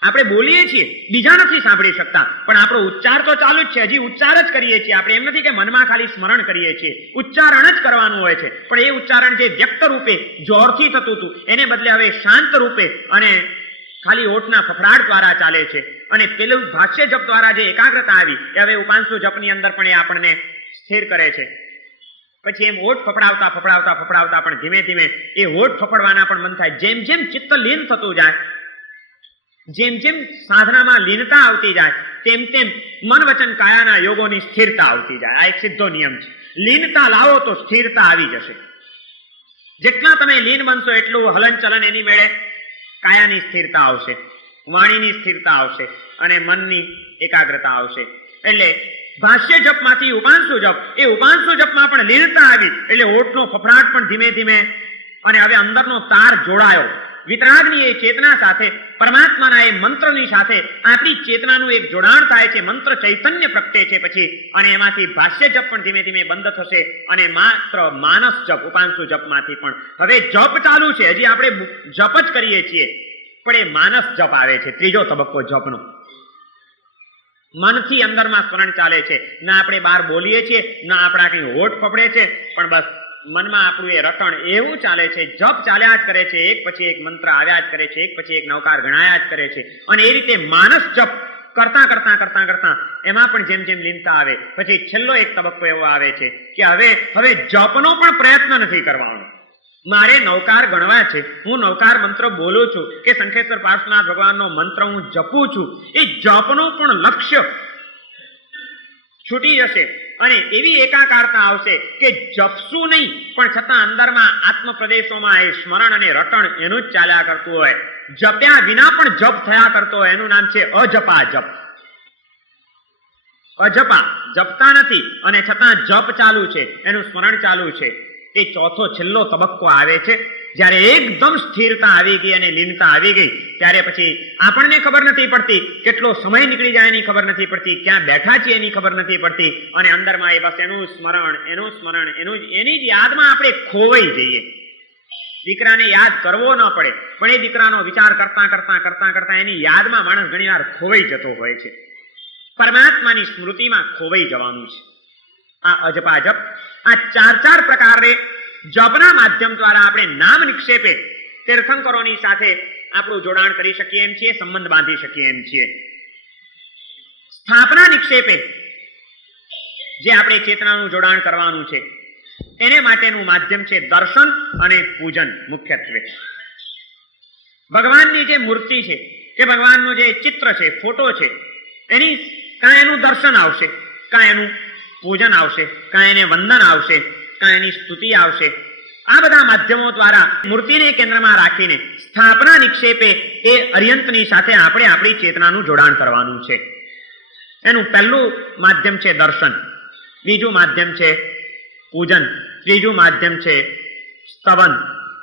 આપણે બોલીએ છીએ, બીજા નથી સાંભળી શકતા, પણ આપણો ઉચ્ચાર તો ચાલુ જ છે. હજી ઉચ્ચાર જ કરીએ છીએ આપણે. એમ નથી કે મનમાં ખાલી સ્મરણ કરીએ છીએ. ઉચ્ચારણ જ કરવાનું હોય છે. પણ એ ઉચ્ચારણ જે વ્યક્ત રૂપે જોરથી થતું હતું એને બદલે હવે શાંત રૂપે અને ખાલી હોઠના ફફડાટ દ્વારા ચાલે છે. અને પેલું ભાષ્ય જપ દ્વારા જે એકાગ્રતા આવી એ હવે ઉપાંશુ જપની અંદર પણ એ આપણને સ્થિર કરે છે. પછી એમ હોઠ ફફડાવતા ફફડાવતા ફફડાવતા પણ ધીમે ધીમે એ હોઠ ફફડવાના પણ મન થાય. જેમ જેમ ચિત્ત લીન થતું જાય, જેમ જેમ સાધનામાં લીનતા આવતી જાય તેમ તેમ મન વચન કાયાના યોગોની સ્થિરતા આવતી જાય. આ એક સીધો નિયમ છે. લીનતા લાવો તો સ્થિરતા આવી જશે. જેટલા તમે લીન બનશો એટલું હલનચલન એની મેળે કાયાની સ્થિરતા આવશે, વાણીની સ્થિરતા આવશે અને મનની એકાગ્રતા આવશે. એટલે ભાષ્ય જપમાંથી ઉપાંશુ જપ, એ ઉપાંશુ જપમાં પણ લીનતા આવી એટલે હોઠનો ફફડાટ પણ ધીમે ધીમે અને હવે અંદરનો તાર જોડાયો. વિતરાગની એ ચેતના સાથે, પરમાત્માના એ મંત્રની સાથે આપણી ચેતનાનું એક જોડાણ થાય છે. મંત્ર ચૈતન્ય પ્રગટે છે પછી, અને એમાંથી ભાષ્ય જપ પણ ધીમે ધીમે બંધ થશે અને માત્ર માનસ જપ, ઉપાંશુ જપમાંથી પણ હવે જપ ચાલુ છે. હજી આપણે જપ જ કરીએ છીએ પણ એ માનસ જપ આવે છે, ત્રીજો તબક્કો જપનો. મનથી અંદરમાં સ્મરણ ચાલે છે. ના આપણે બહાર બોલીએ છીએ, ના આપણા કઈ હોઠ ફફડે છે, પણ બસ મનમાં આપણું એ રટણ એવું ચાલે છે. જપ ચાલ્યા જ કરે છે, એક પછી એક મંત્ર આવ્યા જ કરે છે, એક પછી એક નવકાર ગણાયા જ કરે છે. અને એ રીતે માનસ જપ કરતા કરતા કરતા કરતા એમાં પણ જેમ જેમ લીનતા આવે પછી છેલ્લો એક તબક્કો એવો આવે છે કે હવે જપનો પણ પ્રયત્ન નથી કરવાનો. મારે નવકાર ગણવા છે, હું નવકાર મંત્ર બોલું છું કે શંખેશ્વર પાર્શ્વનાથ ભગવાનનો મંત્ર હું જપું છું, એ જપનો પણ લક્ષ્ય છૂટી જશે અને એવી એકાકારતા આવશે કે જપશું નહીં પણ છતાં અંદરમાં આત્મ પ્રદેશોમાં એ સ્મરણ અને રટણ એનું જ ચાલ્યા કરતું હોય. જપ્યા વિના પણ જપ થયા કરતો હોય. એનું નામ છે અજપા જપ. અજપા, જપતા નથી અને છતાં જપ ચાલુ છે, એનું સ્મરણ ચાલુ છે. એ ચોથો છેલ્લો તબક્કો આવે છે જ્યારે એકદમ સ્થિરતા આવી ગઈ અને લીનતા આવી ગઈ. ત્યારે પછી આપણને ખબર નથી પડતી, કેટલો સમય નીકળી જાય એની ખબર નથી પડતી, ક્યાં બેઠા છીએ એની ખબર નથી પડતી અને અંદરમાં એ બસ એનું સ્મરણ એની જ યાદમાં આપણે ખોવાઈ જઈએ. દીકરાને યાદ કરવો ન પડે પણ એ દીકરાનો વિચાર કરતા કરતા કરતા કરતા એની યાદમાં માણસ ઘણીવાર ખોવાઈ જતો હોય છે. પરમાત્માની સ્મૃતિમાં ખોવાઈ જવાનું છે. આ અજપા જપ, આ ચાર પ્રકારે જપના માધ્યમ દ્વારા આપણે નામ નિક્ષેપે તીર્થંકરોની સાથે આપણું જોડાણ કરી શકીએ એમ છીએ, સંબંધ બાંધી શકીએ એમ છીએ. સ્થાપના નિક્ષેપે જે આપણે ચેતનાનું જોડાણ કરવાનું છે એને માટેનું માધ્યમ છે દર્શન અને પૂજન. મુખ્યત્વે ભગવાનની જે મૂર્તિ છે કે ભગવાનનું જે ચિત્ર છે, ફોટો છે, એની કાં એનું દર્શન આવશે, કાં એનું પૂજન આવશે, કાં એને વંદન આવશે, કાં એની સ્તુતિ આવશે. આ બધા માધ્યમો દ્વારા મૂર્તિને કેન્દ્રમાં રાખીને સ્થાપના નિક્ષેપે એ અર્યંતની સાથે આપણે આપણી ચેતનાનું જોડાણ કરવાનું છે. એનું પહેલું માધ્યમ છે દર્શન, બીજું માધ્યમ છે પૂજન, ત્રીજું માધ્યમ છે સ્તવન,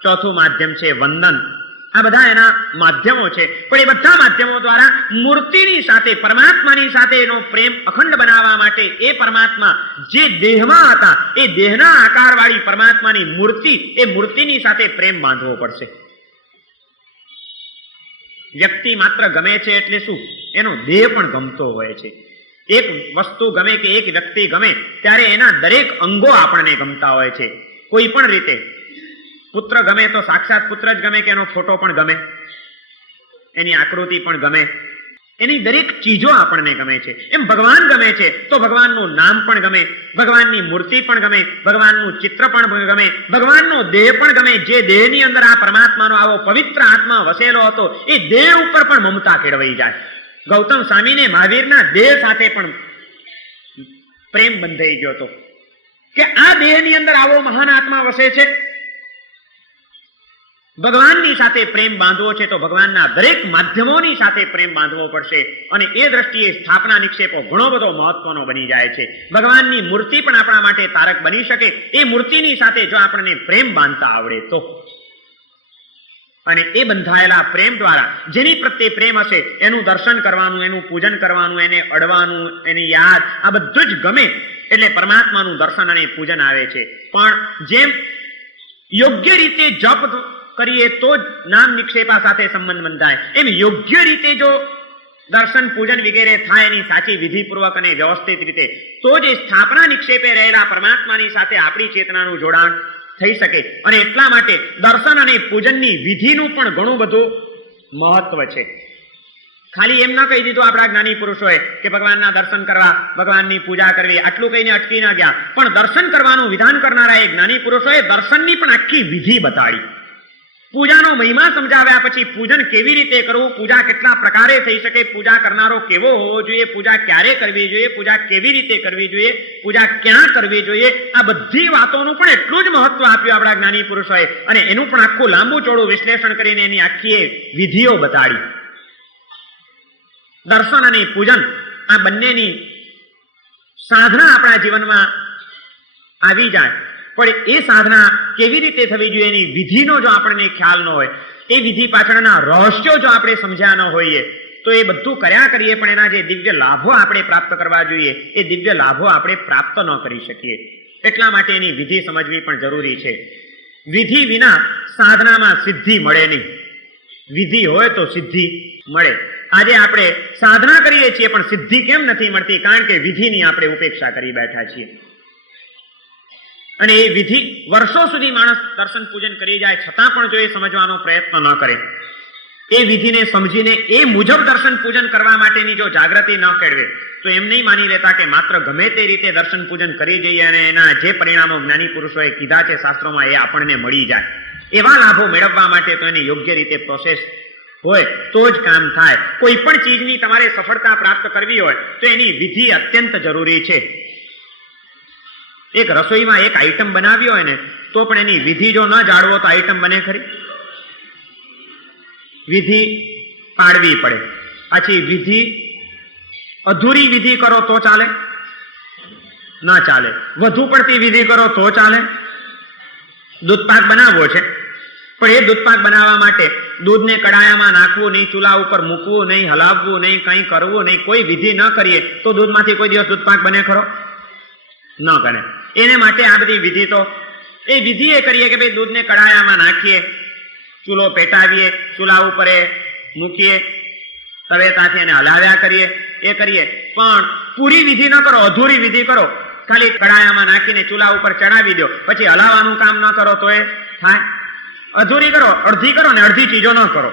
ચોથું માધ્યમ છે વંદન. આ બધા એના માધ્યમો છે. પણ એ બધા માધ્યમો દ્વારા મૂર્તિની સાથે, પરમાત્માની સાથે એનો પ્રેમ અખંડ બનાવવા માટે એ પરમાત્મા જે દેહમાં હતા એ દેહના આકારવાળી પરમાત્માની મૂર્તિ, એ મૂર્તિની સાથે પ્રેમ બાંધવો પડશે. વ્યક્તિ માત્ર ગમે છે એટલે શું, એનો દેહ પણ ગમતો હોય છે. એક વસ્તુ ગમે કે એક વ્યક્તિ ગમે ત્યારે એના દરેક અંગો આપણને ગમતા હોય છે. કોઈ પણ રીતે પુત્ર ગમે તો સાક્ષાત પુત્ર જ ગમે કે એનો ફોટો પણ ગમે? એની આકૃતિ પણ ગમે, એની દરેક ચીજો આપણને ગમે છે. એમ ભગવાન ગમે છે તો ભગવાનનું નામ પણ ગમે, ભગવાનની મૂર્તિ પણ ગમે, ભગવાનનું ચિત્ર પણ ગમે, ભગવાનનો દેહ પણ ગમે. જે દેહની અંદર આ પરમાત્માનો આવો પવિત્ર આત્મા વસેલો હતો એ દેહ ઉપર પણ મમતા કેળવાઈ જાય. ગૌતમ સ્વામીને મહાવીરના દેહ સાથે પણ પ્રેમ બંધાઈ ગયો હતો કે આ દેહની અંદર આવો મહાન આત્મા વસે છે. ભગવાનની સાથે પ્રેમ બાંધવો છે તો ભગવાનના દરેક માધ્યમોની સાથે પ્રેમ બાંધવો પડશે. અને એ દ્રષ્ટિએ સ્થાપના નિક્ષેપો ઘણો બધો મહત્વનો બની જાય છે. ભગવાનની મૂર્તિ પણ આપણા માટે તારક બની શકે એ મૂર્તિની સાથે જો આપણને પ્રેમ બાંધતા આવડે તો. અને એ બંધાયેલા પ્રેમ દ્વારા જેની પ્રત્યે પ્રેમ હશે એનું દર્શન કરવાનું, એનું પૂજન કરવાનું, એને અડવાનું, એની યાદ, આ બધું જ ગમે એટલે પરમાત્માનું દર્શન અને પૂજન આવે છે. પણ જેમ યોગ્ય રીતે જપ કરીએ તો જ નામ નિક્ષેપા સાથે સંબંધ બંધાય, એમ યોગ્ય રીતે જો દર્શન પૂજન વગેરે થાય એની સાચી વિધિપૂર્વક અને વ્યવસ્થિત રીતે તો જ એ સ્થાપના નિક્ષેપે રહેલા પરમાત્માની સાથે આપણી ચેતનાનું જોડાણ થઈ શકે. અને એટલા માટે દર્શન અને પૂજનની વિધિનું પણ ઘણું બધું મહત્વ છે. ખાલી એમ ન કહી દીધું આપણા જ્ઞાની પુરુષોએ કે ભગવાનના દર્શન કરવા, ભગવાનની પૂજા કરવી, આટલું કહીને અટકી ના ગયા. પણ દર્શન કરવાનું વિધાન કરનારા એ જ્ઞાની પુરુષોએ દર્શનની પણ આખી વિધિ બતાડી. પૂજાનો મહિમા સમજાવ્યા પછી પૂજન કેવી રીતે કરવું, પૂજા કેટલા પ્રકારે થઈ શકે, પૂજા કરનારો કેવો હોવો જોઈએ, પૂજા ક્યારે કરવી જોઈએ, પૂજા કેવી રીતે કરવી જોઈએ, પૂજા ક્યાં કરવી જોઈએ, આ બધી વાતોનું પણ એટલું જ મહત્વ આપ્યું આપણા જ્ઞાની પુરુષોએ. અને એનું પણ આખું લાંબુ ચોળું વિશ્લેષણ કરીને એની આખી વિધિઓ બતાડી. દર્શન અને પૂજન આ બંનેની સાધના આપણા જીવનમાં આવી જાય, પણ એ સાધના કેવી રીતે થવી જોઈએ એની વિધિનો જો આપણને ખ્યાલ ન હોય, એ વિધિ પાછળના રહસ્યો જો આપણે સમજ્યા ન હોઈએ તો એ બધું કર્યા કરીએ પણ એના જે દિવ્ય લાભો આપણે પ્રાપ્ત કરવા જોઈએ એ દિવ્ય લાભો આપણે પ્રાપ્ત ન કરી શકીએ. એટલા માટે એની વિધિ સમજવી પણ જરૂરી છે. વિધિ વિના સાધનામાં સિદ્ધિ મળે નહીં, વિધિ હોય તો સિદ્ધિ મળે. આજે આપણે સાધના કરીએ છીએ પણ સિદ્ધિ કેમ નથી મળતી? કારણ કે વિધિની આપણે ઉપેક્ષા કરી બેઠા છીએ. અને એ વિધિ વર્ષો સુધી માણસ દર્શન પૂજન કરી જાય છતાં પણ જો એ સમજવાનો પ્રયત્ન ન કરે, એ વિધિને સમજીને એ મુજબ દર્શન પૂજન કરવા માટેની જો જાગૃતિ ન કેળવે તો એમ નહીં માની લેતા કે માત્ર ગમે તે રીતે દર્શન પૂજન કરી જઈએ અને એના જે પરિણામો જ્ઞાની પુરુષોએ કીધા છે શાસ્ત્રોમાં એ આપણને મળી જાય. એવા લાભો મેળવવા માટે તો એને યોગ્ય રીતે પ્રોસેસ હોય તો જ કામ થાય. કોઈ પણ ચીજની તમારે સફળતા પ્રાપ્ત કરવી હોય તો એની વિધિ અત્યંત જરૂરી છે. એક રસોઈમાં એક આઈટમ બનાવી હોય ને તો પણ એની વિધિ જો ન જાળવો તો આઈટમ બને ખરી? વિધિ પાડવી પડે. પછી વિધિ અધૂરી વિધિ કરો તો ચાલે? ન ચાલે. વધુ પડતી વિધિ કરો તો ચાલે? દૂધપાક બનાવવો છે પણ એ દૂધપાક બનાવવા માટે દૂધને કડાયામાં નાખવું નહીં, ચૂલા ઉપર મૂકવું નહીં, હલાવવું નહીં, કંઈ કરવું નહીં, કોઈ વિધિ ન કરીએ તો દૂધમાંથી કોઈ દિવસ દૂધપાક બને ખરો? ન બને. એને માટે આ બધી વિધિ તો એ વિધિ એ કરીએ કે ભાઈ દૂધને કડાયામાં નાખીએ, ચૂલો પેટાવીએ, ચૂલા ઉપર મૂકીએ, તવેતાથી એને હલાવ્યા કરીએ, એ કરીએ. પણ પૂરી વિધિ ન કરો, અધૂરી વિધિ કરો. ખાલી કડાયામાં નાખીને ચૂલા ઉપર ચડાવી દો, પછી હલાવવાનું કામ ન કરો તો એ થાય? અધૂરી કરો, અડધી કરો ને અડધી ચીજો ન કરો.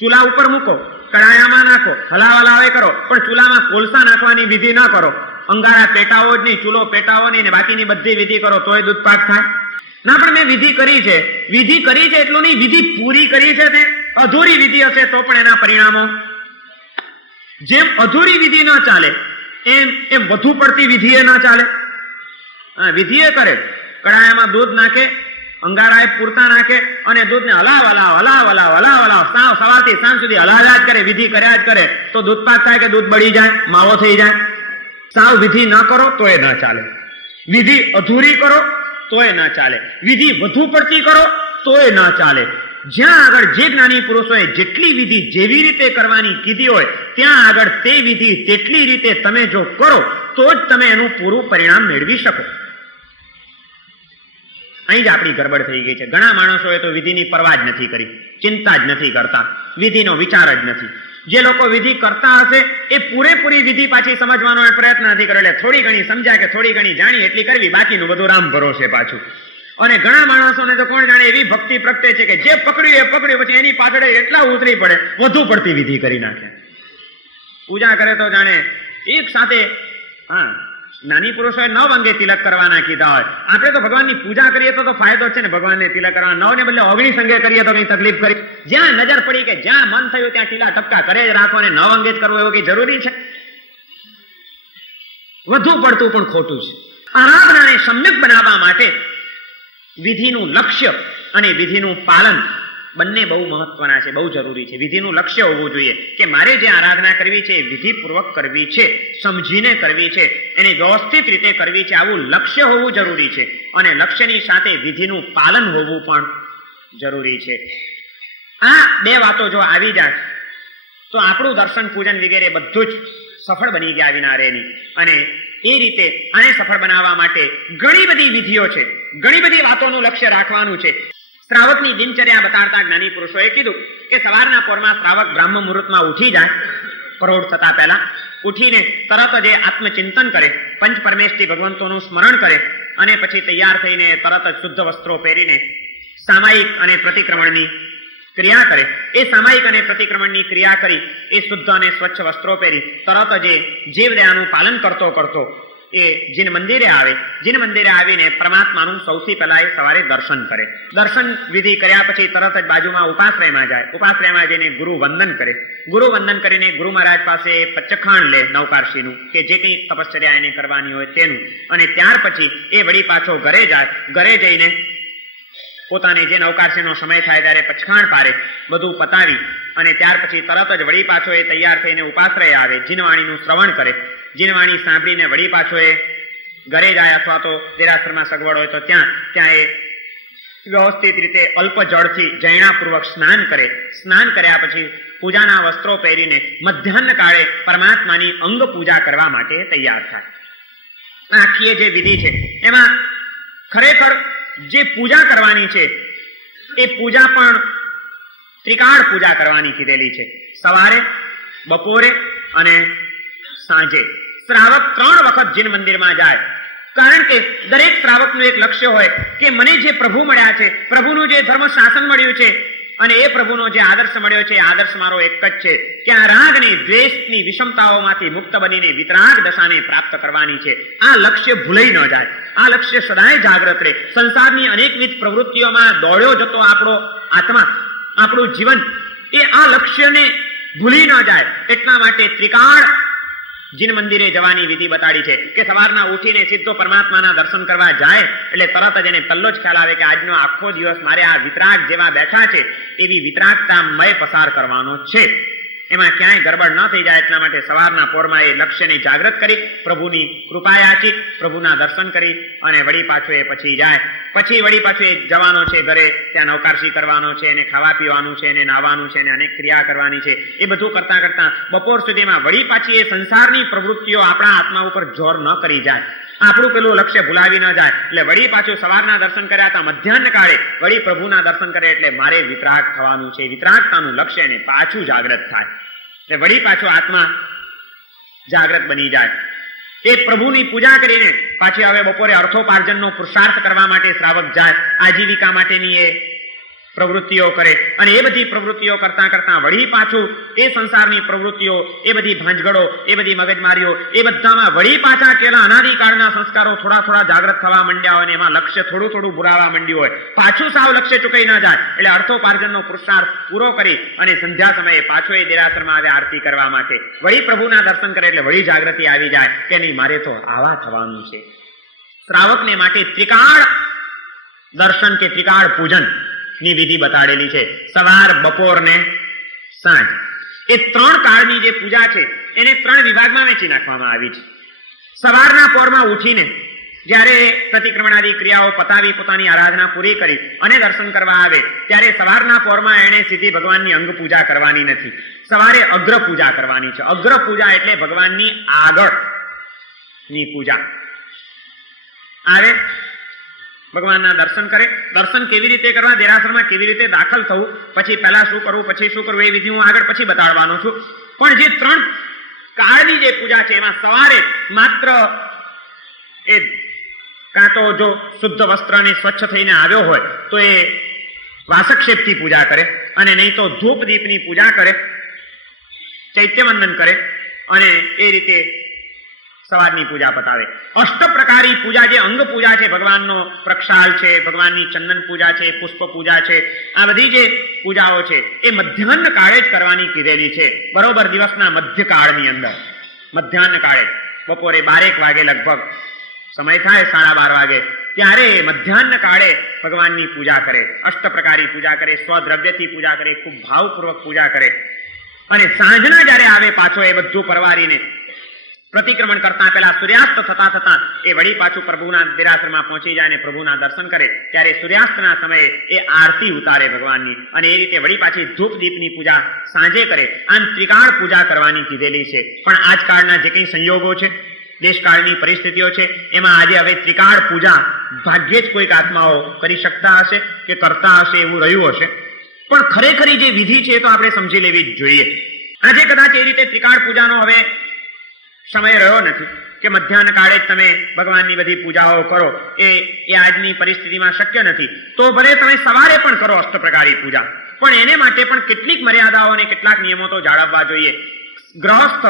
ચૂલા ઉપર મૂકો, કડાયામાં નાખો, હલાવે કરો, પણ ચૂલામાં કોલસા નાખવાની વિધિ ન કરો. અંગારા પેટાવો જ નહીં, ચૂલો પેટાવો નહીં ને બાકીની બધી વિધિ કરો તોય દૂધપાક થાય? ના, પણ મેં વિધિ કરી છે. વિધિ કરી છે એટલું નહીં, વિધિ પૂરી કરી છે. તે અધૂરી વિધિ હશે તો પણ એના પરિણામો જેમ અધૂરી વિધિ ન ચાલે એમ વધુ પડતી વિધિ એ ન ચાલે. વિધિ એ કરે, કડાયામાં દૂધ નાખે, અંગારા પૂરતા નાખે અને દૂધને હલાવ સવારથી સાંજ સુધી હલાવ્યા જ કરે, વિધિ કર્યા જ કરે તો દૂધપાક થાય કે દૂધ બળી જાય, માવો થઈ જાય? સાવ વિધિ ન કરો તો એ ન ચાલે. વિધિ અધૂરી કરો તો એ ન ચાલે. વિધિ વધુ પડતી કરો તો એ ન ચાલે. જ્યાં આગળ જે જ્ઞાની પુરુષોએ જેટલી વિધિ જેવી રીતે કરવાની કીધી હોય ત્યાં આગળ તે વિધિ તેટલી રીતે તમે જો કરો તો જ તમે એનું પૂરું પરિણામ મેળવી શકો. અહીં જ આપણી ગડબડ થઈ ગઈ છે. ઘણા માણસોએ તો વિધિની પરવા જ નથી કરી, ચિંતા જ નથી કરતા, વિધિનો વિચાર જ નથી. જે લોકો વિધિ કરતા હશે એ પૂરેપૂરી વિધિ પાછી સમજવાનો પ્રયત્ન નથી કર્યો. એટલે થોડી ઘણી સમજ્યા કે થોડી ઘણી જાણી એટલી કરવી, બાકીનું બધું રામ ભરોસે પાછું. અને ઘણા માણસોને તો કોણ જાણે એવી ભક્તિ પ્રગટે છે કે જે પકડ્યું એ પકડ્યું, પછી એની પાછળ એટલા ઉતરી પડે, વધુ પડતી વિધિ કરી નાખે. પૂજા કરે તો જાણે એક સાથે નાની પુરુષોએ 9 અંગે તિલક કરવાના કીધા હોય. આપણે તો ભગવાનની પૂજા કરીએ તો ફાયદો છે ને, ભગવાનને તિલક કરવા. 9 ને બદલે 19 અંગે કરીએ તો કઈ તકલીફ કરી. જ્યાં નજર પડી કે જ્યાં મન થયું ત્યાં ટીલા ટપકા કરે જ રાખો, અને 9 અંગે જ કરવું એવું કઈ જરૂરી છે? વધુ પડતું પણ ખોટું છે. આરાધનાને સમ્યક બનાવવા માટે વિધિનું લક્ષ્ય અને વિધિનું પાલન બંને બહુ મહત્વના છે, બહુ જરૂરી છે. વિધિનું લક્ષ્ય હોવું જોઈએ કે મારે જે આરાધના કરવી છે એ વિધિપૂર્વક કરવી છે, સમજીને કરવી છે, એને વ્યવસ્થિત રીતે કરવી છે, આવું લક્ષ્ય હોવું જરૂરી છે. અને લક્ષ્યની સાથે વિધિનું પાલન હોવું પણ જરૂરી છે. આ 2 વાતો જો આવી જાય તો આપણું દર્શન, પૂજન વગેરે બધું જ સફળ બની ગયા વિના રહે નહીં. અને એ રીતે આને સફળ બનાવવા માટે ઘણી બધી વિધિઓ છે, ઘણી બધી વાતોનું લક્ષ્ય રાખવાનું છે. શ્રાવકની દિનચર્યા બતાડતા જ્ઞાની પુરુષોએ કીધું કે સવારના પોરમાં શ્રાવક બ્રાહ્મ મુહૂર્તમાં ઉઠી જાય, પરોઢ થતા પહેલા ઉઠીને તરત જ આત્મચિંતન કરે, પંચ પરમેશથી ભગવંતોનું સ્મરણ કરે, અને પછી તૈયાર થઈને તરત જ શુદ્ધ વસ્ત્રો પહેરીને સામાયિક અને પ્રતિક્રમણની ક્રિયા કરે. એ સામાયિક અને પ્રતિક્રમણની ક્રિયા કરી એ શુદ્ધ અને સ્વચ્છ વસ્ત્રો પહેરી તરત જ જીવદયાનું પાલન કરતો કરતો એ જીન મંદિરે આવે. જીન મંદિરે આવીને પરમાત્માનું સૌથી પહેલા એ સવારે દર્શન કરે. દર્શન વિધિ કર્યા પછી તરત જ બાજુમાં ઉપાશ્રયમાં જાય. ઉપાશ્રયમાં જઈને ગુરુ વંદન કરે. ગુરુ વંદન કરીને ગુરુ મહારાજ પાસે પચખાણ લે નવકારશીનું, કે જે કંઈ તપશ્ચર્યા એને કરવાની હોય તેનું. અને ત્યાર પછી એ વળી પાછો ઘરે જાય. ઘરે જઈને પોતાને જે નવકારશીનો સમય થાય ત્યારે પચખાણ પારે, બધું પતાવી અને ત્યાર પછી તરત જ વળી પાછો એ તૈયાર થઈને ઉપાશ્રય આવે. જીનવાણીનું શ્રવણ કરે. જીનવાણી સાંભળીને વળી પાછો એ ઘરે જાય, અથવા તો દેરાસરમાં સગવડ હોય તો ત્યાં એ વ્યવસ્થિત રીતે અલ્પ જળથી જૈણાપૂર્વક સ્નાન કરે. સ્નાન કર્યા પછી પૂજાના વસ્ત્રો પહેરીને મધ્યાહ્ન કાળે પરમાત્માની અંગ પૂજા કરવા માટે તૈયાર થાય. આખી જે વિધિ છે એમાં ખરેખર જે પૂજા કરવાની છે એ પૂજા પણ ત્રિકાળ પૂજા કરવાની કીધેલી છે. સવારે, બપોરે અને સાંજે. શ્રાવક 3 વખત જીન મંદિરમાં જાય. કારણ કે દરેક શ્રાવકનું એક લક્ષ્ય હોય કે મને જે પ્રભુ મળ્યા છે, પ્રભુનું જે ધર્મ શાસન મળ્યું છે, અને એ પ્રભુનો જે આદર્શ મળ્યો છે, આદર્શ મારો એક જ છે કે આ રાગની, દ્વેષની વિષમતાઓમાંથી મુક્ત બનીને વિતરાગ દશાને પ્રાપ્ત કરવાની છે. આ લક્ષ્ય ભૂલાઈ ન જાય. આ લક્ષ્ય સદાય જાગ્રત રહે. સંસારની અનેકવિધ પ્રવૃત્તિઓમાં દોડ્યો જતો આપણો આત્મા, આપણું જીવન એ આ લક્ષ્યને ભૂલી ન જાય. એટલા માટે ત્રિકાળ જીન મંદિરે જવાની વિધિ બતાડી છે કે સવારના ઉઠીને સીધો પરમાત્માના દર્શન કરવા જાય એટલે તરત જ એને તલ્લો જ ખ્યાલ આવે કે આજનો આખો દિવસ મારે આ વિતરાગ જેવા બેઠા છે એવી વિતરાગતામય પસાર કરવાનો છે. એમાં ક્યાંય ગરબડ ન થઈ જાય એટલા માટે સવારના પોરમાં એ લક્ષ્યને જાગૃત કરી, પ્રભુની કૃપા યાચી, પ્રભુના દર્શન કરી અને વળી પાછો એ પછી જાય. પછી વળી પાછો એ જવાનો છે ઘરે, ત્યાં નવકારશી કરવાનો છે, એને ખાવા પીવાનું છે, એને નાવાનું છે, એને અનેક ક્રિયા કરવાની છે. એ બધું કરતા કરતા બપોર સુધીમાં વળી પાછી એ સંસારની પ્રવૃત્તિઓ આપણા આત્મા ઉપર જોર ન કરી જાય, આપણું પેલું લક્ષ્ય ભૂલાવી ન જાય. એટલે વળી પાછું સવારના દર્શન કર્યા હતા, મધ્યાહ્ન કાળે વળી પ્રભુના દર્શન કરે એટલે મારે વિતરાગ થવાનું છે. વિતરાગતાનું લક્ષ્ય એને પાછું જાગૃત થાય એટલે વળી પાછો આત્મા જાગૃત બની જાય. એ પ્રભુની પૂજા કરીને પાછી હવે બપોરે અર્થોપાર્જનનો પુરુષાર્થ કરવા માટે શ્રાવક જાય. આજીવિકા માટેની એ પ્રવૃત્તિઓ કરે અને એ બધી પ્રવૃત્તિઓ કરતા કરતા વળી પાછું એ સંસારની પ્રવૃત્તિઓ, એ બધી ભાંજગડો, એ બધી મગજમારીઓ, એ બધામાં વળી પાછા કેલા અનાદિકાળના સંસ્કારો થોડા થોડા જાગૃત થવા માંડ્યા હોય અને એમાં લક્ષ્ય થોડું થોડું ભૂરાવા માંડ્યું હોય. પાછું સાવ લક્ષ્ય ચૂકાઈ ન જાય એટલે અર્થોપાર્જનનો પુરુષાર્થ પૂરો કરી અને સંધ્યા સમયે પાછો એ દેરાસરમાં આવે આરતી કરવા માટે. વળી પ્રભુના દર્શન કરે એટલે વળી જાગૃતિ આવી જાય કે નહીં, મારે તો આવા થવાનું છે. શ્રાવકને માટે ત્રિકાળ દર્શન કે ત્રિકાળ પૂજન ની વિધિ બતાડેલી છે. સવાર, બપોર ને સાંજ. એ 3 કાળની જે પૂજા છે એને 3 વિભાગમાં વહેંચી નાખવામાં આવી છે. સવારના પોરમાં ઉઠીને જ્યારે પ્રતિક્રમણાદી ક્રિયાઓ પતાવી પોતાની આરાધના પૂરી કરી અને દર્શન કરવા આવે ત્યારે સવારના પોરમાં એને સીધી ભગવાનની અંગ પૂજા કરવાની નથી. સવારે અગ્ર પૂજા કરવાની છે. અગ્ર પૂજા એટલે ભગવાનની આગળની પૂજા આવે. ભગવાનના દર્શન કરે. દર્શન કેવી રીતે કરવા, દેરાસરમાં કેવી રીતે દાખલ થવું, પછી પહેલા શું કરવું, પછી શું કરવું, એ વિધિ હું આગળ પછી બતાડવાનો છું. પણ જે 3 કાળની જે પૂજા છે એમાં સવારે માત્ર એ કાં તો જો શુદ્ધ વસ્ત્રને સ્વચ્છ થઈને આવ્યો હોય તો એ વાસક્ષેપથી પૂજા કરે, અને નહીં તો ધૂપ દીપની પૂજા કરે, ચૈત્યવંદન કરે અને એ રીતે સવારની પૂજા પતાવે. અષ્ટપ્રકારી પૂજા, જે અંગ પૂજા છે, ભગવાનનો પ્રક્ષાલ છે, ભગવાનની ચંદન પૂજા છે, પુષ્પ પૂજા છે, આ બધી જે પૂજાઓ છે એ મધ્યાહ્ન કાળે જ કરવાની કીધેલી છે. બરોબર દિવસના મધ્યકાળની અંદર, મધ્યાહ્ન કાળે, બપોરે 12 વાગે લગભગ સમય થાય, 12:30 વાગે, ત્યારે મધ્યાહ્ન કાળે ભગવાનની પૂજા કરે, અષ્ટપ્રકારી પૂજા કરે, સ્વદ્રવ્યથી પૂજા કરે, ખૂબ ભાવપૂર્વક પૂજા કરે. અને સાંજના જ્યારે આવે પાછો એ બધું પરવારીને પ્રતિક્રમણ કરતા પહેલા સૂર્યાસ્ત થતા થતા એ વળી પાછું પ્રભુના દેરાસરમાં પહોંચી જાય અને પ્રભુના દર્શન કરે. ત્યારે સૂર્યાસ્તના સમયે એ આરતી ઉતારે ભગવાનની, અને એ રીતે વળી પાછી ધૂપ દીપની પૂજા સાંજે કરે. આમ ત્રિકાળ પૂજા કરવાની કીધેલી છે. પણ આજકાળના જે કંઈ સંયોગો છે, દેશકાળની પરિસ્થિતિઓ છે, એમાં આજે હવે ત્રિકાળ પૂજા ભાગ્યે જ કોઈક આત્માઓ કરી શકતા હશે કે કરતા હશે એવું રહ્યું હશે. પણ ખરેખરી જે વિધિ છે એ તો આપણે સમજી લેવી જ જોઈએ. આજે કદાચ એ રીતે ત્રિકાળ પૂજાનો હવે સમય રહ્યો નથી કે મધ્યાહ્ન કાળે જ તમે ભગવાનની બધી પૂજાઓ કરો, એ આજની પરિસ્થિતિમાં શક્ય નથી. તો ભલે તમે સવારે પણ કરો અષ્ટપ્રકારી પૂજા, પણ એને માટે પણ કેટલીક મર્યાદાઓ અને કેટલાક નિયમો તો જાળવવા જોઈએ. ગ્રહસ્થ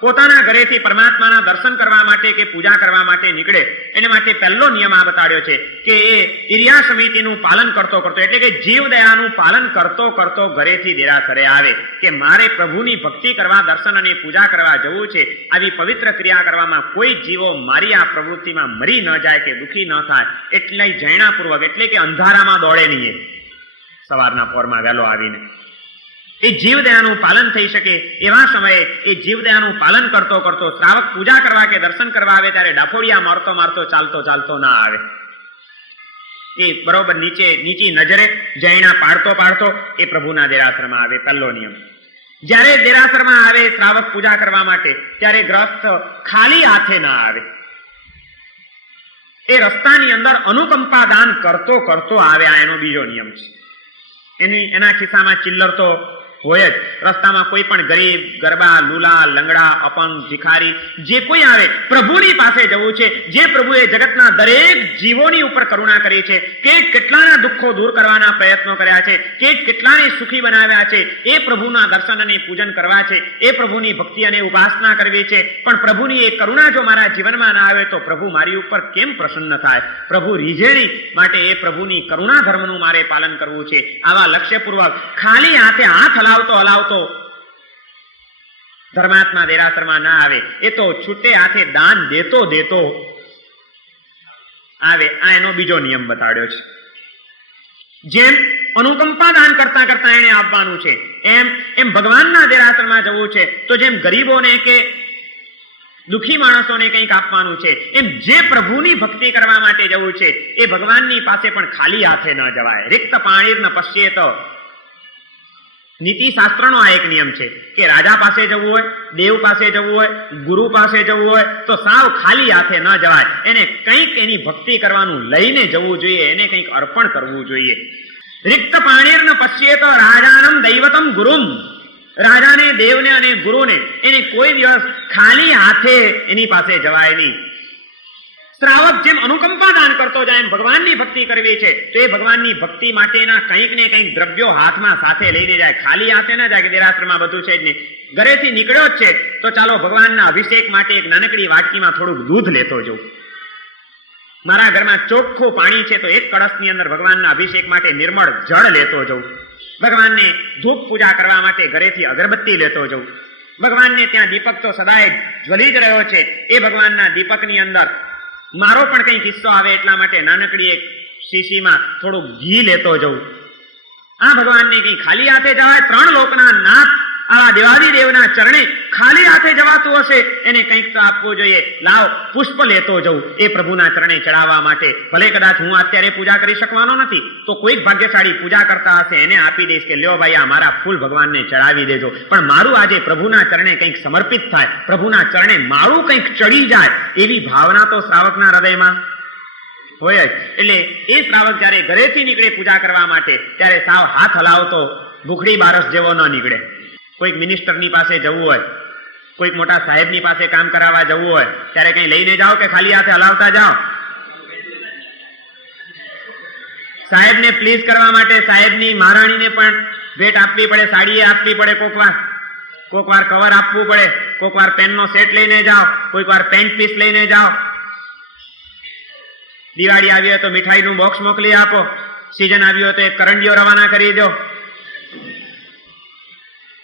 પોતાના ઘરેથી પરમાત્માના દર્શન કરવા માટે કે પૂજા કરવા માટે નીકળે, એને માટે પહેલો નિયમ આ બતાડ્યો છે કે એ ઇરિયા સમિતિનું પાલન કરતો કરતો, એટલે કે જીવદયાનું પાલન કરતો કરતો ઘરેથી દેરાસરે આવે કે મારે પ્રભુની ભક્તિ કરવા, દર્શન અને પૂજા કરવા જવું છે. આવી પવિત્ર ક્રિયા કરવામાં કોઈ જીવો મારી આ પ્રવૃત્તિમાં મરી ન જાય કે દુઃખી ન થાય, એટલે જૈણાપૂર્વક, એટલે કે અંધારામાં દોડે નહીં, સવારના પોરમાં વહેલો આવીને એ જીવદયાનું પાલન થઈ શકે એવા સમયે એ જીવદયાનું પાલન કરતો કરતો શ્રાવક પૂજા કરવા કે દર્શન કરવા આવે ત્યારે ડાફોડિયા મારતો મારતો ચાલતો ચાલતો ના આવે. એ બરોબર નીચી નજરે જૈણા પાડતો પાડતો એ પ્રભુના દેરાસરમાં આવે. પહેલો નિયમ. જ્યારે દેરાસરમાં આવે શ્રાવક પૂજા કરવા માટે, ત્યારે ગ્રસ્ત ખાલી હાથે ના આવે. એ રસ્તાની અંદર અનુકંપા દાન કરતો કરતો આવે. આ એનો બીજો નિયમ છે. એના ખિસ્સામાં ચિલ્લર તો હોય જ. રસ્તામાં કોઈ પણ ગરીબ, ગરબા, લુલા, લંગડા, અપંગ, ભિખારી જે કોઈ આવે, પ્રભુની પાસે જવું છે. જે પ્રભુએ જગતના દરેક જીવોની ઉપર કરુણા કરી છે, કેટલાના દુઃખો દૂર કરવાના પ્રયત્નો કર્યા છે, કેટલાને સુખી બનાવ્યા છે, એ પ્રભુના દર્શન અને પૂજન કરવા છે, એ પ્રભુની ભક્તિ અને ઉપાસના કરવી છે. પણ પ્રભુની એ કરુણા જો મારા જીવનમાં ના આવે તો પ્રભુ મારી ઉપર કેમ પ્રસન્ન થાય? પ્રભુ રીઝેણી માટે એ પ્રભુની કરુણા ધર્મનું મારે પાલન કરવું છે. આવા લક્ષ્યપૂર્વક ખાલી હાથે હાથ હલાવતો ધર્માત્મા દેરાસરમાં ના આવે. એ તો છૂટે હાથે દાન દેતો આવે. આ એનો બીજો નિયમ બતાડ્યો છે. જેમ અનુકંપા દાન કરતા કરતા એને આપવાનું છે, એમ ભગવાનના દેરાસરમાં જવું છે. તો જેમ ગરીબોને કે દુઃખી માણસોને કંઈક આપવાનું છે, એમ જે પ્રભુની ભક્તિ કરવા માટે જવું છે એ ભગવાનની પાસે પણ ખાલી હાથે ન જવાય. રિક્ત પાણીર ન પશ્યેત. નીતિ શાસ્ત્રનો આ એક નિયમ છે કે રાજા પાસે જવું હોય, દેવ પાસે જવું હોય, ગુરુ પાસે જવું હોય તો સાવ ખાલી હાથે ન જવાય. એને કંઈક એની ભક્તિ કરવાનું લઈને જવું જોઈએ, એને કંઈક અર્પણ કરવું જોઈએ. રિક્ત પાણીર ન પશ્યેત રાજાનમ દૈવતમ ગુરુમ. રાજાને, દેવને અને ગુરુને એને કોઈ દિવસ ખાલી હાથે એની પાસે જવાય નહીં. શ્રાવક જેમ અનુકંપા દાન કરતો જાય એમ ભગવાનની ભક્તિ કરવી છે, તો એ ભગવાનની ભક્તિ માટેના કંઈક ને કંઈક દ્રવ્યો હાથમાં સાથે લઈને જાય. ખાલી હાથે ના જાય કે દેરાસરમાં બધું છે જ નહીં, ઘરેથી નીકળ્યો જ છે તો ચાલો ભગવાનના અભિષેક માટે એક નાનકડી વાટકીમાં થોડુંક દૂધ લેતો જવું. મારા ઘરમાં ચોખ્ખું પાણી છે તો એક કળશની અંદર ભગવાનના અભિષેક માટે નિર્મળ જળ લેતો જવું. ભગવાનને ધૂપ પૂજા કરવા માટે ઘરેથી અગરબત્તી લેતો જવું. ભગવાનને ત્યાં દીપક તો સદાય જ્વલી જ રહ્યો છે, એ ભગવાનના દીપકની અંદર મારો પણ કંઈક હિસ્સો આવે એટલા માટે નાનકડી એક શીશીમાં થોડું ઘી લેતો જવું. આ ભગવાનને કંઈ ખાલી હાથે જવાય? 3 લોકના નાથ આવા દેવાદિદેવના ચરણે ખાલી હાથે જવાતું હશે, એને કંઈક તો આપવું જોઈએ. લાવ, પુષ્પ લેતો જવું એ પ્રભુના ચરણે ચડાવવા માટે. ભલે કદાચ હું અત્યારે પૂજા કરી શકવાનો નથી તો કોઈક ભાગ્યશાળી પૂજા કરતા હશે, એને આપી દઈશ કે લ્યો ભાઈ, આ મારા ફૂલ ભગવાનને ચડાવી દેજો. પણ મારું આજે પ્રભુના ચરણે કંઈક સમર્પિત થાય, પ્રભુના ચરણે મારું કંઈક ચડી જાય, એવી ભાવના તો શ્રાવકના હૃદયમાં હોય જ. એટલે એ શ્રાવક જ્યારે ઘરેથી નીકળે પૂજા કરવા માટે ત્યારે સાવ હાથ હલાવતો ભૂખડી બારસ જેવો ન નીકળે. કોઈક મિનિસ્ટરની પાસે જવું હોય, કોઈક મોટા સાહેબની પાસે કામ કરાવવા જવું હોય ત્યારે કંઈ લઈને જાઓ કે ખાલી હાથે હલાવતા જાઓ? સાહેબને પ્લીઝ કરવા માટે સાહેબની મહારાણીને પણ ભેટ આપવી પડે, સાડીએ આપવી પડે, કોક વાર કવર આપવું પડે, કોક વાર પેનનો સેટ લઈને જાઓ, કોઈક વાર પેન્ટ પીસ લઈને જાઓ. દિવાળી આવી હોય તો મીઠાઈનું બોક્સ મોકલી આપો, સીઝન આવી હોય તો એક કરંડિયો રવાના કરી દો.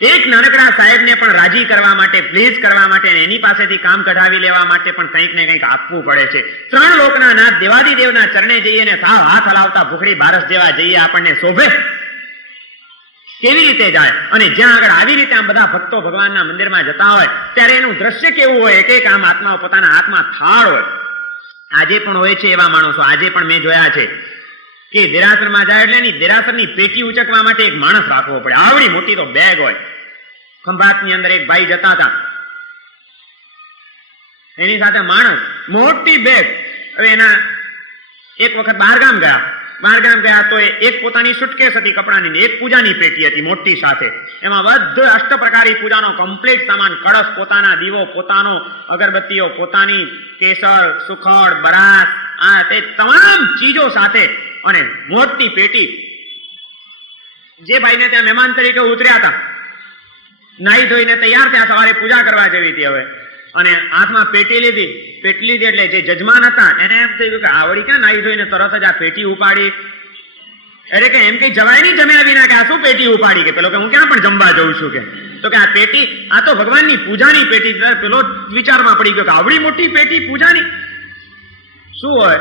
એક નાનકડા સાહેબને પણ રાજી કરવા માટે, પ્લીઝ કરવા માટે, એની પાસેથી કામ કઢાવી લેવા માટે પણ કંઈક ને કંઈક આપવું પડે છે. ત્રણ લોકના નાથ દેવાદિદેવના ચરણે જઈએ ને સાવ હાથ હલાવતા ભૂખડી બારસ જેવા જઈએ, આપણને શોભે? કેવી રીતે જાય? અને જ્યાં આગળ આવી રીતે આમ બધા ભક્તો ભગવાનના મંદિરમાં જતા હોય ત્યારે એનું દ્રશ્ય કેવું હોય? એક એક આમ આત્માઓ પોતાના હાથમાં થાળ હોય. આજે પણ હોય છે એવા માણસો, આજે પણ મેં જોયા છે કે દેરાસરમાં જાય એટલે એની દેરાસરની પેટી ઉચકવા માટે એક માણસ રાખવો પડે. આવડી મોટી તો બેગ હોય. ખંભાતની અંદર એક ભાઈ જતા હતા, એની સાથે માણસ, મોટી બેગ. હવે એના એક વખત બહારગામ ગયા તો એક પોતાની સુટકેસ હતી કપડાની, એક પૂજાની પેટી હતી મોટી સાથે. એમાં બધું અષ્ટપ્રકારી પૂજાનો કમ્પ્લીટ સામાન, કળશ પોતાના, દીવો પોતાનો, અગરબત્તીઓ પોતાની, કેસર, સુખડ, બરાસ, આ તે તમામ ચીજો સાથે, અને મોટી પેટી. જે ભાઈને ત્યાં મહેમાન તરીકે ઉતર્યા હતા, નાહી ધોઈને તૈયાર થયા, સવારે પૂજા કરવા જેવી હતી હવે, અને હાથમાં પેટી લીધી એટલે જે જજમાન હતા એને એમ થયું કે આવડી ક્યાં નાહી ધોઈને તરત જ આ પેટી ઉપાડી? અરે કે એમ કઈ જવાય નહીં જમ્યા વિના કે આ શું પેટી ઉપાડી? કે પેલો કે હું ક્યાં પણ જમવા જઉં છું. કે તો કે આ પેટી, આ તો ભગવાનની પૂજાની પેટી. પેલો વિચારમાં પડી ગયો કે આવડી મોટી પેટી પૂજાની શું હોય?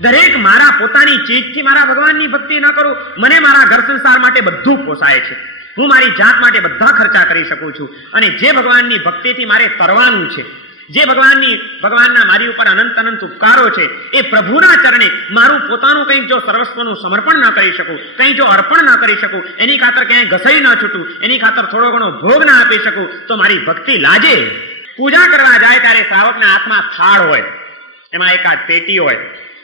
દરેક મારા પોતાની ચીજથી મારા ભગવાનની ભક્તિ ન કરું. મને મારા ઘર સંસાર માટે બધું પોસાય છે, હું મારી જાત માટે બધા ખર્ચા કરી શકું છું. અને જે ભગવાનની ભક્તિથી મારે તરવાનું છે, જે ભગવાનના મારી ઉપર અનંત અનંત ઉપકારો છે, એ પ્રભુના ચરણે મારું પોતાનું કંઈક જો સર્વસ્વનું સમર્પણ ન કરી શકું, કંઈ જો અર્પણ ન કરી શકું, એની ખાતર ક્યાંય ઘસાઈ ન છૂટું, એની ખાતર થોડો ઘણો ભોગ ના આપી શકું, તો મારી ભક્તિ લાજે. પૂજા કરવા જાય ત્યારે શ્રાવકના હાથમાં થાળ હોય, એમાં એકાદ પેટી હોય.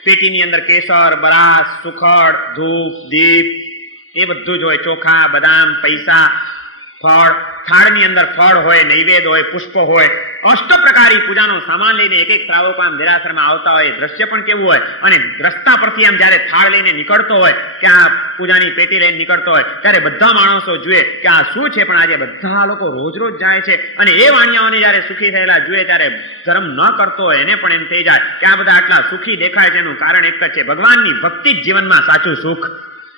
પેટીની અંદર કેસર, બરાસ, સુખડ, ધૂપ, દીપ એ બધું જ હોય, ચોખા, બદામ, પૈસા, ફળ. થાળની અંદર ફળ હોય, નૈવેદ્ય હોય, પુષ્પ હોય, અષ્ટપ્રકારી પૂજાનો સામાન લઈને એક એક શ્રાવકો આમ દેરાસરમાં આવતા હોય. દ્રશ્ય પણ કેવું હોય! અને રસ્તા પરથી આમ જયારે થાળ લઈને નીકળતો હોય, કે આ પૂજાની પેટી લઈને નીકળતો હોય, ત્યારે બધા માણસો જુએ કે આ શું છે. પણ આજે બધા લોકો રોજ રોજ જાય છે, અને એ વાણિયાઓને જયારે સુખી થયેલા જુએ ત્યારે ધર્મ ન કરતો હોય એને પણ એમ થઈ જાય કે આ બધા આટલા સુખી દેખાય છે, એનું કારણ એક જ છે, ભગવાનની ભક્તિ જ જીવનમાં સાચું સુખ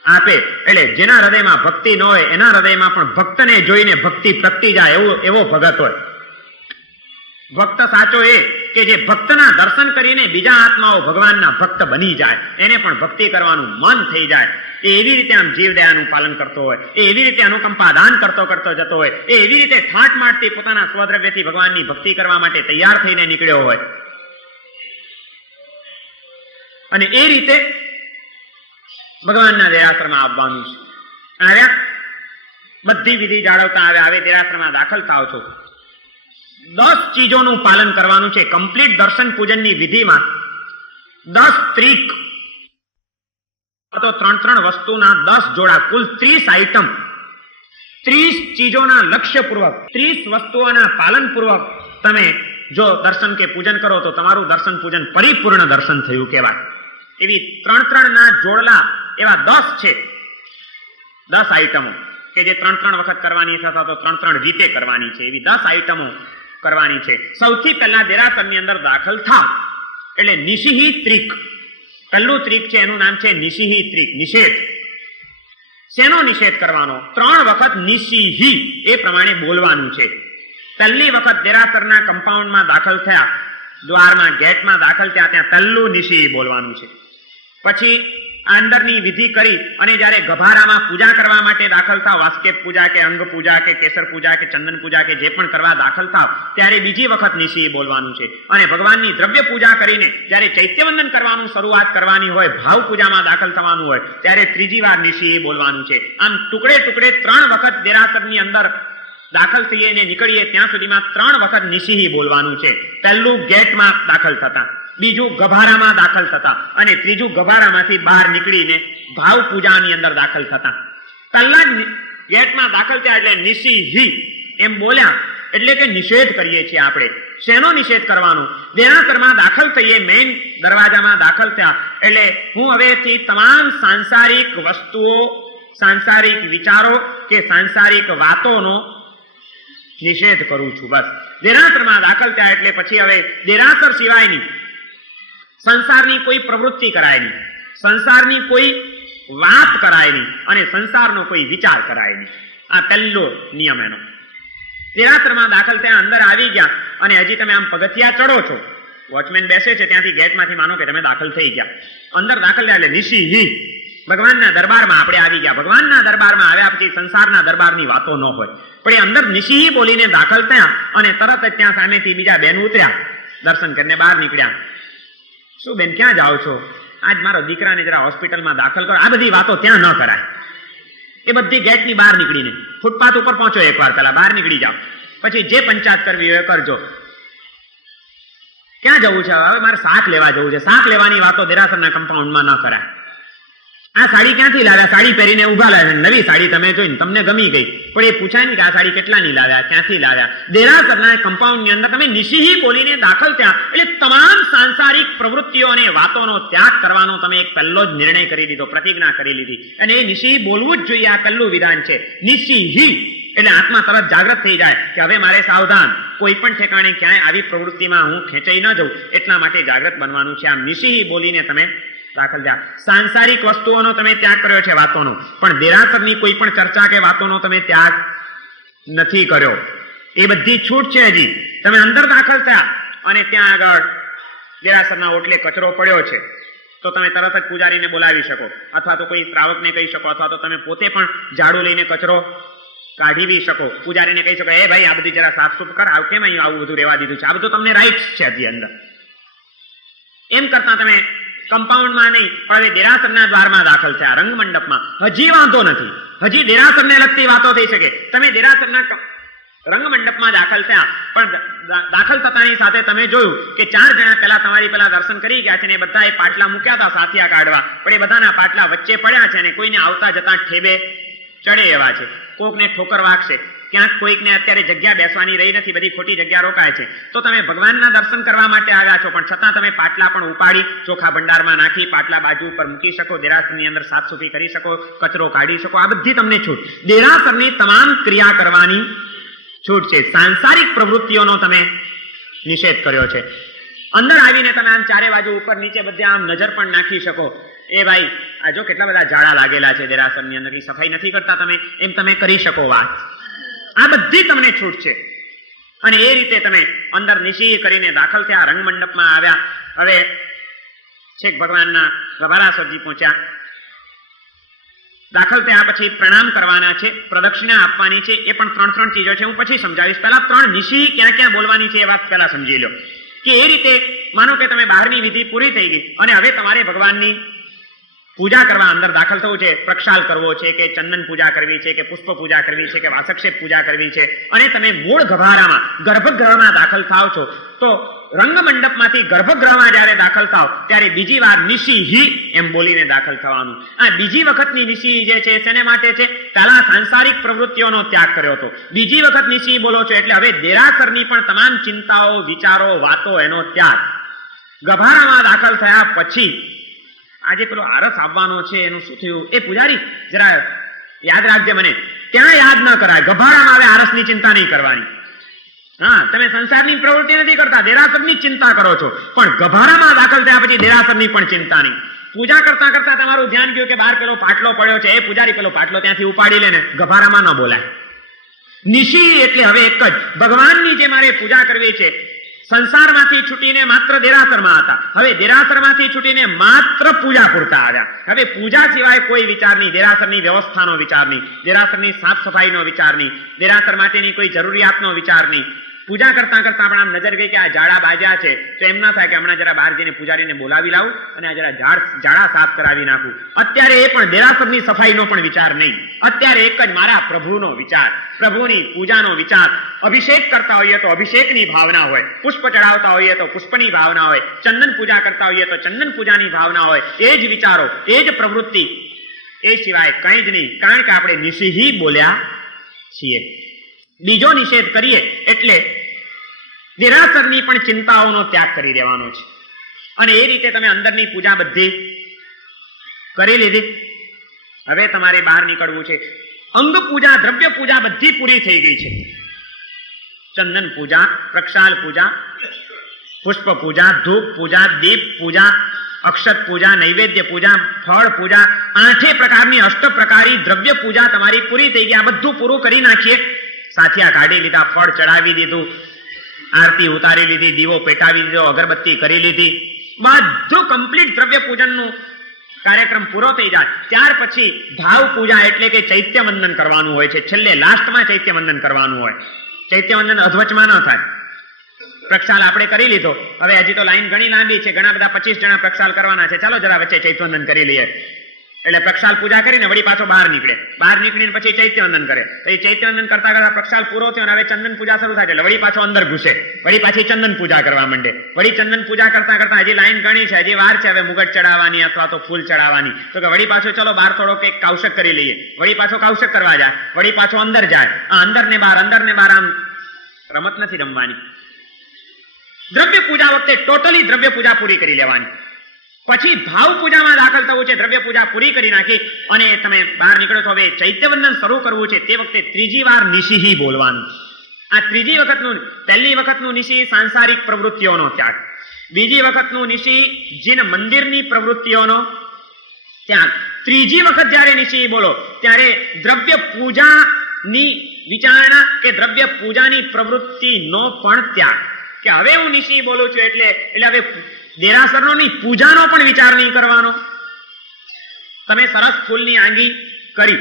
આપે. એટલે જેના હૃદયમાં ભક્તિ ન હોય એના હૃદયમાં પણ ભક્તને જોઈને ભક્તિ પ્રગટી જાય એવો ભગત હોય. ભક્ત સાચો એ કે જે ભક્તના દર્શન કરીને બીજા આત્માઓ ભગવાનના ભક્ત બની જાય, એને પણ ભક્તિ કરવાનું મન થઈ જાય. એ એવી રીતે આમ જીવદયાનું પાલન કરતો હોય, એ એવી રીતે અનુકંપા દાન કરતો જતો હોય, એ એવી રીતે ઠાંટ મારતી પોતાના સ્વદ્રવ્યથી ભગવાનની ભક્તિ કરવા માટે તૈયાર થઈને નીકળ્યો હોય. અને એ રીતે ભગવાનના દેરાસરમાં આવવાનું છે. આવ્યા, બધી વિધિ જાળવતા આવ્યા, હવે દેરાસરમાં દાખલ થાવ છો. 10 ચીજોનું પાલન કરવાનું છે. કમ્પ્લીટ દર્શન પૂજનની વિધિમાં 10 ત્રિક, તો 3 વસ્તુના 10 જોડા, કુલ 30 આઈટમ, 30 ચીજોના લક્ષ્યપૂર્વક, 30 વસ્તુઓના પાલનપૂર્વક તમે જો દર્શન કે પૂજન કરો તો તમારું દર્શન પૂજન પરિપૂર્ણ દર્શન થયું કહેવાય. એવી 3 ના જોડલા એવા 10 છે, 10 આઈટમો કે જે 3 વખત કરવાની છે, અથવા તો 3 રીતે કરવાની છે. એવી 10 આઈટમો કરવાની છે. સૌથી પહેલા દેરાસરની અંદર દાખલ થાવ એટલે નિશિહી ત્રિક, પહેલું ત્રિક છે એનું નામ છે નિશિહી ત્રિક, નિષેધ. શેનો નિષેધ કરવાનો? 3 વખત નિશિહી એ પ્રમાણે બોલવાનું છે. પહેલી વખત દેરાસરના કમ્પાઉન્ડમાં દાખલ થયા, દ્વારમાં, ગેટમાં દાખલ થયા, ત્યાં પહેલું નિશિહી બોલવાનું છે. પછી અંદરની વિધિ કરી અને જ્યારે ગભારામાં પૂજા કરવા માટે દાખલ થાવ, વાસ્કેટ પૂજા કે અંગ પૂજા કે કેસર પૂજા કે ચંદન પૂજા કે જે પણ કરવા દાખલ થાવ, ત્યારે બીજી વખત નિશિહી બોલવાનું છે. અને ભગવાનની દ્રવ્ય પૂજા કરીને જ્યારે ચૈત્યવંદન કરવાનું શરૂઆત કરવાની હોય, ભાવ પૂજામાં દાખલ થવાનું હોય, ત્યારે ત્રીજી વાર નિશિહી બોલવાનું છે. આમ ટુકડે 3 વખત દેરાસરની અંદર દાખલ થઈએ ને નીકળીએ ત્યાં સુધીમાં 3 વખત નિશિહી બોલવાનું છે. પહેલું ગેટમાં દાખલ થતા, બીજું ગભારામાં દાખલ થતા, અને ત્રીજું ગભારામાંથી બહાર નીકળીને ભાવ પૂજાની અંદર દાખલ થતા. પહેલા ગેટમાં દાખલ થયા એટલે નિશિહી એમ બોલ્યા એટલે કે નિષેધ કરીએ છીએ આપણે. શેનો નિષેધ કરવાનો? દેરાસરમાં દાખલ થઈએ, મેઇન દરવાજામાં દાખલ થયા એટલે હું હવેથી તમામ સાંસારિક વસ્તુઓ, સાંસારિક વિચારો કે સાંસારિક વાતોનો નિષેધ કરું છું. બસ દેરાસરમાં દાખલ થયા એટલે પછી હવે દેરાસર સિવાયની સંસારની કોઈ પ્રવૃત્તિ કરાય નહીં, સંસારની કોઈ વાત કરાય નહીં અને સંસારનો કોઈ વિચાર કરાય નહીં. આ પહેલો નિયમ એનો. દેરાસરમાં દાખલ થયા, અંદર આવી ગયા અને હજી તમે આમ પગથિયા ચડો છો, વોચમેન બેસે છે ત્યાંથી ગેટમાંથી માનો કે તમે દાખલ થઈ ગયા, અંદર દાખલ થયા એટલે નિશિહી ભગવાનના દરબારમાં આપણે આવી ગયા. ભગવાનના દરબારમાં આવ્યા પછી સંસારના દરબારની વાતો ન હોય, પણ એ અંદર નિશિહી બોલીને દાખલ થયા અને તરત જ ત્યાં સામેથી બીજા બેન ઉતર્યા, દર્શન કરીને બહાર નીકળ્યા. શું બેન ક્યાં જાઓ છો? આજ મારો દીકરાને જરા હોસ્પિટલમાં દાખલ કરો. આ બધી વાતો ત્યાં ન કરાય. એ બધી ગેટની બહાર નીકળીને ફૂટપાથ ઉપર પહોંચો, એકવાર પહેલા બહાર નીકળી જાઓ, પછી જે પંચાયત કરવી હોય કરજો. ક્યાં જવું છે? હવે મારે શાક લેવા જવું છે. શાક લેવાની વાતો દેરાસરના કમ્પાઉન્ડમાં ન કરાય. આ સાડી ક્યાંથી લાવ્યા? સાડી પહેરીને ઉભા લાવ્યા, નવી સાડી તમે જોઈને તમને ગમી ગઈ, પણ એ પૂછાય નહીં કે આ સાડી કેટલાની લાવ્યા, ક્યાંથી લાવ્યા. દેરાસરના કમ્પાઉન્ડની અંદર તમે નિશિહી બોલીને દાખલ થયા એટલે તમામ સાંસારિક પ્રવૃત્તિઓ અને વાતોનો ત્યાગ કરવાનો તમે એક પહેલો જ નિર્ણય કરી દીધો, પ્રતિજ્ઞા કરી લીધી. અને એ નિશિહી બોલવું જ જોઈએ. આ પહેલું વિધાન છે. નિશિહી એટલે આત્મા તરત જાગૃત થઈ જાય કે હવે મારે સાવધાન, કોઈ પણ ઠેકાણે ક્યાંય આવી પ્રવૃત્તિમાં હું ખેંચાઈ ન જઉં, એટલા માટે જાગૃત બનવાનું છે. આમ નિશિહી બોલીને તમે દાખલ થયા. સાંસારિક વસ્તુઓનો તમે ત્યાગ કર્યો છે, વાતોનો, પણ દેરાસરની કોઈ પણ ચર્ચા કે વાતોનો તમે ત્યાગ નથી કર્યો. એ બધી છૂટ છે. હજી તમે અંદર દાખલ થયા અને ત્યાં આગળ દેરાસરના ઓટલે કચરો પડ્યો છે તો તમે તરત જ પૂજારીને બોલાવી શકો, અથવા તો કોઈ શ્રાવકને કહી શકો, અથવા તો તમે પોતે પણ ઝાડુ લઈને કચરો કાઢી શકો. પૂજારીને કહી શકો, એ ભાઈ આ બધી જરા સાફ સુફ કર, કેમ અહીં આવું બધું રહેવા દીધું છે? આ બધું તમને રાઈટ્સ છે હજી અંદર. એમ કરતા તમે કમ્પાઉન્ડમાં નહીં, પણ હવે દેરાસરના દ્વારમાં દાખલ થયા, રંગમંડપમાં. હજી વાંધો નથી, હજી દેરાસરને લગતી વાતો થઈ શકે. તમે દેરાસરના રંગમંડપમાં દાખલ થયા, પણ દાખલ થતાની સાથે તમે જોયું કે 4 જણા પહેલા તમારી પહેલા દર્શન કરી ગયા છે ને એ બધાએ પાટલા મૂક્યા હતા સાથિયા કાઢવા, પણ એ બધાના પાટલા વચ્ચે પડ્યા છે અને કોઈને આવતા જતા ઠેબે ચડે એવા છે. કોકને ઠોકર વાગશે, ક્યાંક કોઈકને અત્યારે જગ્યા બેસવાની રહી નથી, બધી ખોટી જગ્યા રોકાય છે. તો તમે ભગવાનના દર્શન કરવા માટે આવ્યા છો, પણ છતાં તમે પાટલા પણ ઉપાડી ચોખા ભંડારમાં નાખી પાટલા બાજુ ઉપર મૂકી શકો, દેરાસરની અંદર સાફસૂફી કરી શકો, કચરો કાઢી શકો. આ બધી તમને છૂટ. દેરાસરની તમામ ક્રિયા કરવાની છૂટ છે. સાંસારિક પ્રવૃત્તિઓનો તમે નિષેધ કર્યો છે. અંદર આવીને તમે આમ ચારે બાજુ ઉપર નીચે બધે આમ નજર પણ નાખી શકો. એ ભાઈ આ જો કેટલા બધા ઝાડા લાગેલા છે દેરાસરની અંદર, સફાઈ નથી કરતા તમે, એમ તમે કરી શકો વાત. આ બધી તમને છૂટ છે. અને એ રીતે તમે અંદર નિશી કરીને દાખલ થયા, રંગમંડપમાં આવ્યા. હવે છેક ભગવાનના ગભારાસરજી પહોંચ્યા. દાખલ થયા પછી પ્રણામ કરવાના છે, પ્રદક્ષિણા આપવાની છે. એ પણ 3 ચીજો છે, હું પછી સમજાવીશ. પહેલા 3 નિશી ક્યાં ક્યાં બોલવાની છે એ વાત પહેલા સમજી લો. કે એ રીતે માનો કે તમે બહારની વિધિ પૂરી થઈ ગઈ અને હવે તમારે ભગવાનની પૂજા કરવા અંદર દાખલ થવું છે. પ્રક્ષાલ કરવો છે કે ચંદન પૂજા કરવી છે કે પુષ્પ પૂજા કરવી છે કે વાસક્ષેપ પૂજા કરવી છે, અને તમે મૂળ ગભારામાં ગર્ભગૃહમાં દાખલ થાવ છો, તો રંગમંડપમાંથી ગર્ભગૃહમાં જ્યારે દાખલ થાવ ત્યારે બીજી વાર નિશિહી એમ બોલીને દાખલ થવાનું. આ બીજી વખતની નિશિહી જે છે શેને માટે છે? પહેલા સાંસારિક પ્રવૃત્તિઓનો ત્યાગ કર્યો હતો, બીજી વખત નિશિહી બોલો છો એટલે હવે દેરાસરની પણ તમામ ચિંતાઓ, વિચારો, વાતો એનો ત્યાગ. ગભારામાં દાખલ થયા પછી આજે પેલો આરસ આવવાનો છે એનું શું થયું? એ પૂજારી જરા યાદ રાખજે, મને ત્યાં યાદ ન કરાય. ગભારામાં હવે આરસની ચિંતા નહીં કરવાની. હા, તમે સંસારની પ્રવૃત્તિ નથી કરતા, દેરાસરની જ ચિંતા કરો છો, પણ ગભારામાં દાખલ થયા પછી દેરાસરની પણ ચિંતા નહીં. પૂજા કરતા કરતા તમારું ધ્યાન ગયું કે બહાર પેલો પાટલો પડ્યો છે, એ પૂજારી પેલો પાટલો ત્યાંથી ઉપાડી લે ને, ગભારામાં ન બોલાય. નિશી એટલે હવે એક જ ભગવાનની જે મારે પૂજા કરવી છે. સંસારમાંથી છૂટીને માત્ર દેરાસરમાં હતા, હવે દેરાસરમાંથી છૂટીને માત્ર પૂજા પૂરતા આવ્યા. હવે પૂજા સિવાય કોઈ વિચાર નહીં, દેરાસરની વ્યવસ્થાનો વિચાર નહીં, દેરાસરની સાફ સફાઈનો વિચાર નહીં, દેરાસર માટેની કોઈ જરૂરિયાતનો વિચાર નહીં. પૂજા કરતા કરતા પણ આમ નજર ગઈ કે આ ઝાડા બાજ્યા છે, તો એમ ના થાય કે હમણાં જરા બહાર જઈને પૂજારીને બોલાવી લાવું અને આ જરા ઝાડા સાફ કરાવી નાખું. અત્યારે એ પણ દેરાસરની સફાઈનો પણ વિચાર નહીં. અત્યારે એક જ મારા પ્રભુનો વિચાર, પ્રભુની પૂજાનો વિચાર. અભિષેક કરતા હોઈએ તો અભિષેકની ભાવના હોય, પુષ્પ ચડાવતા હોઈએ તો પુષ્પની ભાવના હોય, ચંદન પૂજા કરતા હોઈએ તો ચંદન પૂજાની ભાવના હોય. એ જ વિચારો, એ જ પ્રવૃત્તિ, એ સિવાય કંઈ જ નહીં. કારણ કે આપણે નિશિહી બોલ્યા છીએ. બીજો નિષેધ કરીએ એટલે દેરાસરની પણ ચિંતાઓનો ત્યાગ કરી દેવાનો છે. અને એ રીતે તમે અંદરની પૂજા બધી કરી લીધી. હવે તમારે બહાર નીકળવું છે. અંગ પૂજા, દ્રવ્ય પૂજા બધી પૂરી થઈ ગઈ છે. ચંદન પૂજા, પ્રક્ષાલ પૂજા, પુષ્પ પૂજા, ધૂપ પૂજા, દીપ પૂજા, અક્ષત પૂજા, નૈવેદ્ય પૂજા, ફળ પૂજા, 8 પ્રકારની અષ્ટપ્રકારી દ્રવ્ય પૂજા તમારી પૂરી થઈ ગઈ. આ બધું પૂરું કરી નાખીએ. સાથિયા કાઢી લીધા, ફળ ચડાવી દીધું, આરતી ઉતારી લીધી, દીવો પેટાવી દીધો, અગરબત્તી કરી લીધી, બધું કમ્પ્લીટ દ્રવ્ય પૂજનનું કાર્યક્રમ પૂરો થઈ જાય. ત્યાર પછી ભાવ પૂજા એટલે કે ચૈત્ય વંદન કરવાનું હોય છે. છેલ્લે લાસ્ટમાં ચૈત્ય વંદન કરવાનું હોય. ચૈત્ય વંદન અધવચમાં ન થાય. પ્રક્ષાલ આપણે કરી લીધો. હવે હજી તો લાઈન ઘણી લાંબી છે, ઘણા બધા 25 જણા પ્રક્ષાલ કરવાના છે. ચાલો જરા વચ્ચે ચૈત્યવંદન કરી લઈએ. એટલે પ્રક્ષાલ પૂજા કરીને વળી પાછો બહાર નીકળે. બહાર નીકળીને પછી ચૈત્યવંદન કરે. તો એ ચૈત્યવંદન કરતા કરતા પ્રક્ષાલ પૂરો થયો અને હવે ચંદન પૂજા શરૂ થાય એટલે વળી પાછો અંદર ઘૂસે, વળી પાછી ચંદન પૂજા કરવા માંડે. વળી ચંદન પૂજા કરતા કરતા હજી લાઈન ઘણી છે, હજી વાર છે હવે મુગટ ચડાવવાની અથવા તો ફૂલ ચડાવવાની. તો કે વળી પાછો ચલો બહાર થોડો કંઈક કૌશક કરી લઈએ. વળી પાછો કૌશક કરવા જાય, વળી પાછો અંદર જાય. આ અંદર ને બહાર આમ રમત નથી રમવાની. દ્રવ્ય પૂજા વખતે ટોટલી દ્રવ્ય પૂજા પૂરી કરી લેવાની. પછી ભાવ પૂજામાં દાખલ થવું છે. દ્રવ્ય પૂજા પૂરી કરી નાખી અને તમે બહાર નીકળો છો. હવે ચૈત્યવંદન શરૂ કરવું છે. તે વખતે 3જી વાર નિશિહી બોલવાનું. આ 3જી વખતનું, પહેલી વખતનું નિશિ સાંસારિક પ્રવૃત્તિઓનો ત્યાગ, બીજી વખતનું નિશિ જીન મંદિરની પ્રવૃત્તિઓનો ત્યાગ, 3જી વખત જ્યારે નિશિ બોલો ત્યારે દ્રવ્ય પૂજાની વિચારણા કે દ્રવ્ય પૂજાની પ્રવૃત્તિનો પણ ત્યાગ. કે હવે હું નિશિ બોલું છું એટલે હવે દેરાસરનોની પૂજાનો પણ વિચાર નહીં કરવાનો. તમે સરસ ફૂલની આંગી કરી,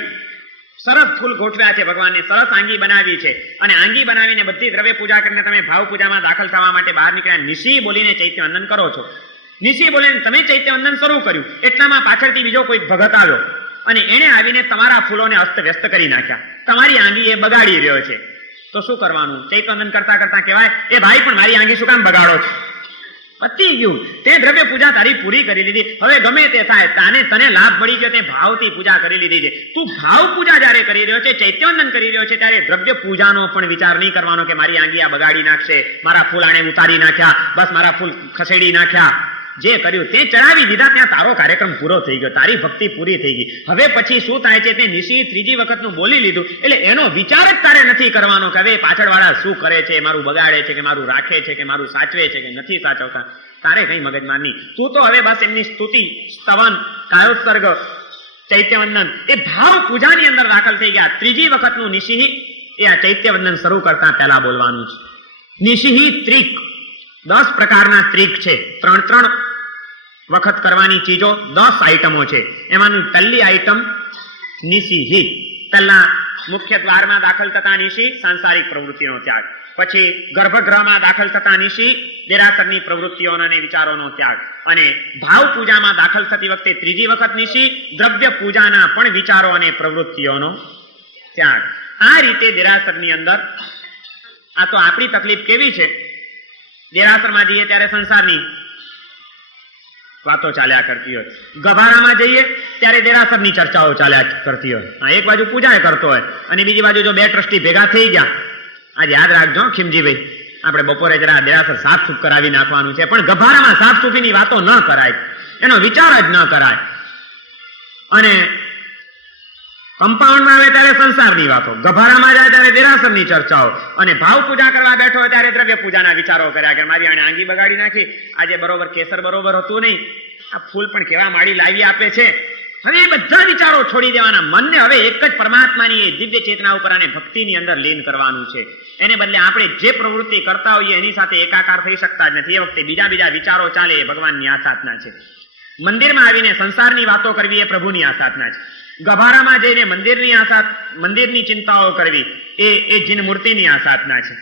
સરસ ફૂલ ગોઠવ્યા છે ભગવાનને, સરસ આંગી બનાવી છે અને આંગી બનાવીને બધી દ્રવ્ય પૂજા કરીને તમે ભાવ પૂજામાં દાખલ થવા માટે બહાર નીકળ્યા. નિશિ બોલીને ચૈત્યવંદન કરો છો. નિશિ બોલીને તમે ચૈત્યવંદન શરૂ કર્યું એટલામાં પાછળથી બીજો કોઈ ભગત આવ્યો અને એણે આવીને તમારા ફૂલોને અસ્તવ્યસ્ત કરી નાખ્યા. તમારી આંગી એ બગાડી રહ્યો છે. તો શું કરવાનું? ચૈત્યવંદન કરતા કરતા કહેવાય, એ ભાઈ પણ મારી આંગી શું કામ બગાડો છો? પતી ગયું. તે દ્રવ્ય પૂજા તારી પૂરી કરી લીધી. હવે ગમે તે થાય, તને લાભ મળી ગયો, તે ભાવથી પૂજા કરી લીધી છે. તું ભાવ પૂજા જ્યારે કરી રહ્યો છે, ચૈત્યવંદન કરી રહ્યો છે, ત્યારે દ્રવ્ય પૂજાનો પણ વિચાર નહીં કરવાનો કે મારી આંગી આ બગાડી નાખશે, મારા ફૂલ આણે ઉતારી નાખ્યા, બસ મારા ફૂલ ખસેડી નાખ્યા. જે કર્યું તે ચડાવી દીધા, ત્યાં તારો કાર્યક્રમ પૂરો થઈ ગયો, તારી ભક્તિ પૂરી થઈ ગઈ. હવે પછી શું થાય છે? તે નિશિ 3જી વખતનું બોલી લીધું એટલે એનો વિચાર જ તારે નથી કરવાનો કે હવે પાછળવાળા શું કરે છે, મારું બગાડે છે કે મારું રાખે છે કે મારું સાચવે છે કે નથી સાચવતા. તારે કઈ મગજમાર નહીં. તું તો હવે બસ એમની સ્તુતિ, સ્તવન, કાયોત્સર્ગ, ચૈત્યવંદન એ ભાવ પૂજાની અંદર દાખલ થઈ ગયા. 3જી વખતનું નિશિ એ આ ચૈત્યવંદન શરૂ કરતા પહેલા બોલવાનું છે. નિશિ ત્રિક, 10 પ્રકારના ત્રિક છે. 3 વખત કરવાની ચીજો 10 આઈટમો છે. એમાંની પહેલી આઈટમ નિશિ. પહેલા મુખ્ય દ્વારમાં દાખલ થતા નિશિ સાંસારિક પ્રવૃત્તિનો ત્યાગ, પછી ગર્ભગૃહમાં દાખલ થતા નિશિ દેરાસરની પ્રવૃત્તિઓના અને વિચારોનો ત્યાગ, અને ભાવ પૂજામાં દાખલ થતી વખતે 3જી વખત નિશિ દ્રવ્ય પૂજાના પણ વિચારો અને પ્રવૃત્તિઓનો ત્યાગ. આ રીતે દેરાસરની અંદર, આ તો આપણી તકલીફ કેવી છે, દેરાસરમાં જઈએ ત્યારે સંસારની વાતો ચાલ્યા કરતી હોય, ગભારામાં જઈએ ત્યારે દેરાસરની ચર્ચાઓ ચાલ્યા કરતી હોય. એક બાજુ પૂજા કરતો હોય અને બીજી બાજુ જો 2 ટ્રસ્ટી ભેગા થઈ ગયા, આજે યાદ રાખજો ખીમજીભાઈ, આપણે બપોરે જરા દેરાસર સાફ સૂફ કરાવી નાખવાનું છે, પણ ગભારામાં સાફ સૂફીની વાતો ન કરાય, એનો વિચાર જ ન કરાય. અને કમ્પાઉન્ડમાં આવે ત્યારે સંસારની વાતો, ગભારામાં જાય ત્યારે દેરાસરની ચર્ચાઓ, અને ભાવ પૂજા કરવા બેઠો હોય ત્યારે દ્રવ્ય પૂજાના વિચારો કર્યા કે મારી આને આંગી બગાડી નાખી, આજે બરોબર કેસર બરોબર હતું નહીં, આ ફૂલ પણ કેવા માળી લાવી આપે છે. હવે એ બધા વિચારો છોડી દેવાના. મનને હવે એક જ પરમાત્માની એ દિવ્ય ચેતના ઉપર અને ભક્તિની અંદર લીન કરવાનું છે. એને બદલે આપણે જે પ્રવૃત્તિ કરતા હોઈએ એની સાથે એકાકાર થઈ શકતા જ નથી. એ વખતે બીજા વિચારો ચાલે એ ભગવાનની આસાધના છે. મંદિરમાં આવીને સંસારની વાતો કરવી એ પ્રભુની આસાધના છે. ગભારામાં જઈને મંદિરની ચિંતાઓ કરવી એ જીન મૂર્તિની આસાધના છે.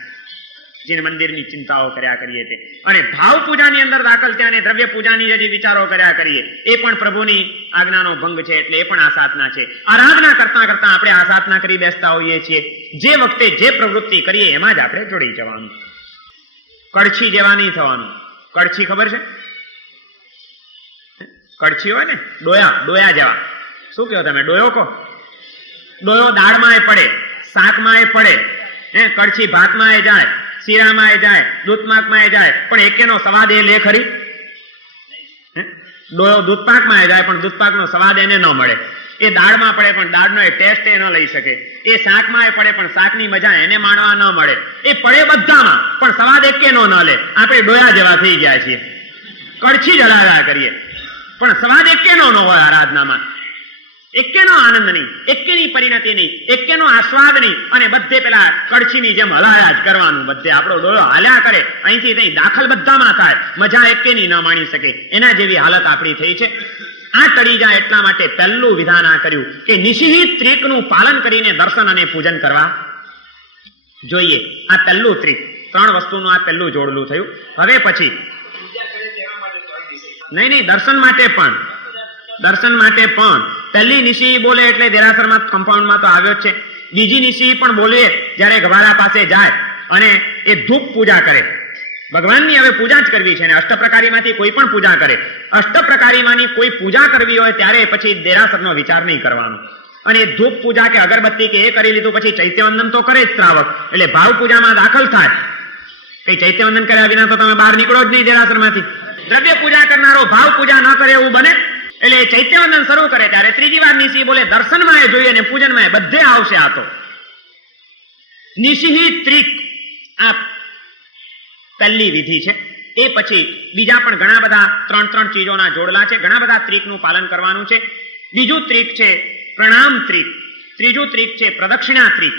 જીન મંદિરની ચિંતાઓ કર્યા કરીએ તે, અને ભાવ પૂજાની અંદર દાખલ થયા અને દ્રવ્ય પૂજાની જે વિચારો કર્યા કરીએ એ પણ પ્રભુની આજ્ઞાનો ભંગ છે, એટલે એ પણ આસાધના છે. આરાધના કરતા કરતા આપણે આસાધના કરી બેસતા હોઈએ છીએ. જે વખતે જે પ્રવૃત્તિ કરીએ એમાં જ આપણે જોડી જવાનું. કડછી જેવા નહીં થવાનું. કડછી ખબર છે? કડછી હોય ને, ડોયા જેવા. શું કહો તમે? ડોયો કહો? ડોયો દાળમાં એ પડે, શાકમાં એ પડે, કડછી ભાતમાં એ જાય, શીરામાં એ જાય, દૂધપાકમાં એ જાય, પણ એકેનો સ્વાદ એ લે ખરી? ડોયો દૂધપાકમાં એ જાય પણ દૂધપાકનો સ્વાદ એને ન મળે. એ દાળમાં પડે પણ દાળનો એ ટેસ્ટ એ ન લઈ શકે. એ શાકમાં એ પડે પણ શાકની મજા એને માણવા ન મળે. એ પડે બધામાં પણ સ્વાદ એકેનો ન લે. આપણે ડોયા જેવા થઈ ગયા છીએ, કડછી જ હલાવ્યા કરીએ પણ સ્વાદ એકેનો ન હોય. આરાધનામાં એકેનો આનંદ નહીં, એકેની પરિણતિ નહીં, એકેનો આસ્વાદ નહીં, અને બધે પેલા કડછીની જેમ હલાયા જ કરવાનું. બધે આપણો ડોળો હાલ્યા કરે, અહીંથી ત્યાં દાખલ બધામાં થાય, મજા એકેની ન માણી શકે. એના જેવી હાલત આપણી થઈ છે. આ ટળી જાય એટલા માટે પહેલું વિધાન આ કર્યું કે નિષિદ્ધ ત્રિકનું પાલન કરીને દર્શન અને પૂજન કરવા જોઈએ. આ પહેલું ત્રિક, 3 વસ્તુનું આ પહેલું જોડલું થયું. હવે પછી નહીં, દર્શન માટે પણ પહેલી નિશી બોલે એટલે દેરાસરમાં કમ્પાઉન્ડમાં તો આવ્યો જ છે. બીજી નિશી પણ બોલે જ્યારે ગવાળા પાસે જાય અને એ ધૂપ પૂજા કરે. ભગવાનની હવે પૂજા જ કરવી છે ને અષ્ટપ્રકારીમાંથી કોઈ પણ પૂજા કરે. અષ્ટપ્રકારીમાંની કોઈ પૂજા કરવી હોય ત્યારે પછી દેરાસરનો વિચાર નહીં કરવાનો. અને એ ધૂપ પૂજા કે અગરબત્તી કે એ કરી લીધું પછી ચૈત્યવંદન તો કરે જ શ્રાવક, એટલે ભાવ પૂજામાં દાખલ થાય. કઈ ચૈત્યવંદન કર્યા વિના તો તમે બહાર નીકળો જ નહીં દેરાસરમાંથી. દ્રવ્ય પૂજા કરનારો ભાવ પૂજા ન કરે એવું બને. એટલે ચૈત્યવંદન શરૂ કરે ત્યારે ત્રીજી વાર નિશી બોલે. દર્શનમાં એ જોઈએ ને પૂજનમાં એ બધે આવશે. આ તો નિષિદ્ધ ત્રિક આ પહેલી વિધિ છે. એ પછી બીજા પણ ઘણા બધા 3 ચીજોના જોડલા છે. ઘણા બધા ત્રિકનું પાલન કરવાનું છે. બીજું ત્રિક છે પ્રણામ ત્રિક, ત્રીજું ત્રિક છે પ્રદક્ષિણા ત્રિક.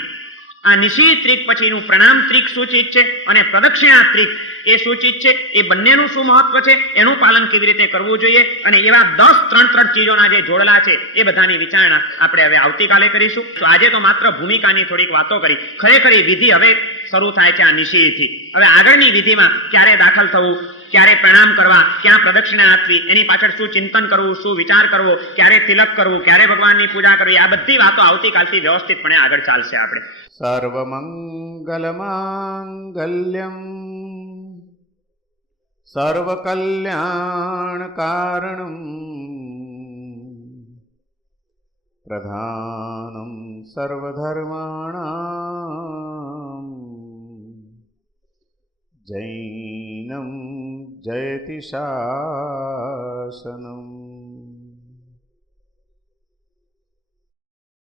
આ નિષિદ્ધ ત્રિક પછીનું પ્રણામ ત્રિક સૂચિત છે અને પ્રદક્ષિણા ત્રિક એ સૂચિત છે. એ બંનેનું શું મહત્વ છે, એનું પાલન કેવી રીતે કરવું જોઈએ, અને એવા 10 3 ચીજોના જે જોડલા છે એ બધાની વિચારણા આપણે હવે આવતીકાલે કરીશું. તો આજે તો માત્ર ભૂમિકાની થોડીક વાતો કરી. ખરેખર એ વિધિ હવે શરૂ થાય છે આ નિષિદ્ધથી. હવે આગળની વિધિમાં ક્યારે દાખલ થવું, ક્યારે પ્રણામ કરવા, ક્યાં પ્રદક્ષિણા આપવી, એની પાછળ શું ચિંતન કરવું, શું વિચાર કરવો, ક્યારે તિલક કરવું, ક્યારે ભગવાનની પૂજા કરવી, આ બધી વાતો આવતીકાલથી વ્યવસ્થિતપણે આગળ ચાલશે. આપણે સર્વમંગલમાંગલ્યમ સર્વકલ્યાણકારણમ પ્રધાનમ સર્વધર્માણામ જૈનમ જયતિ શાસનમ.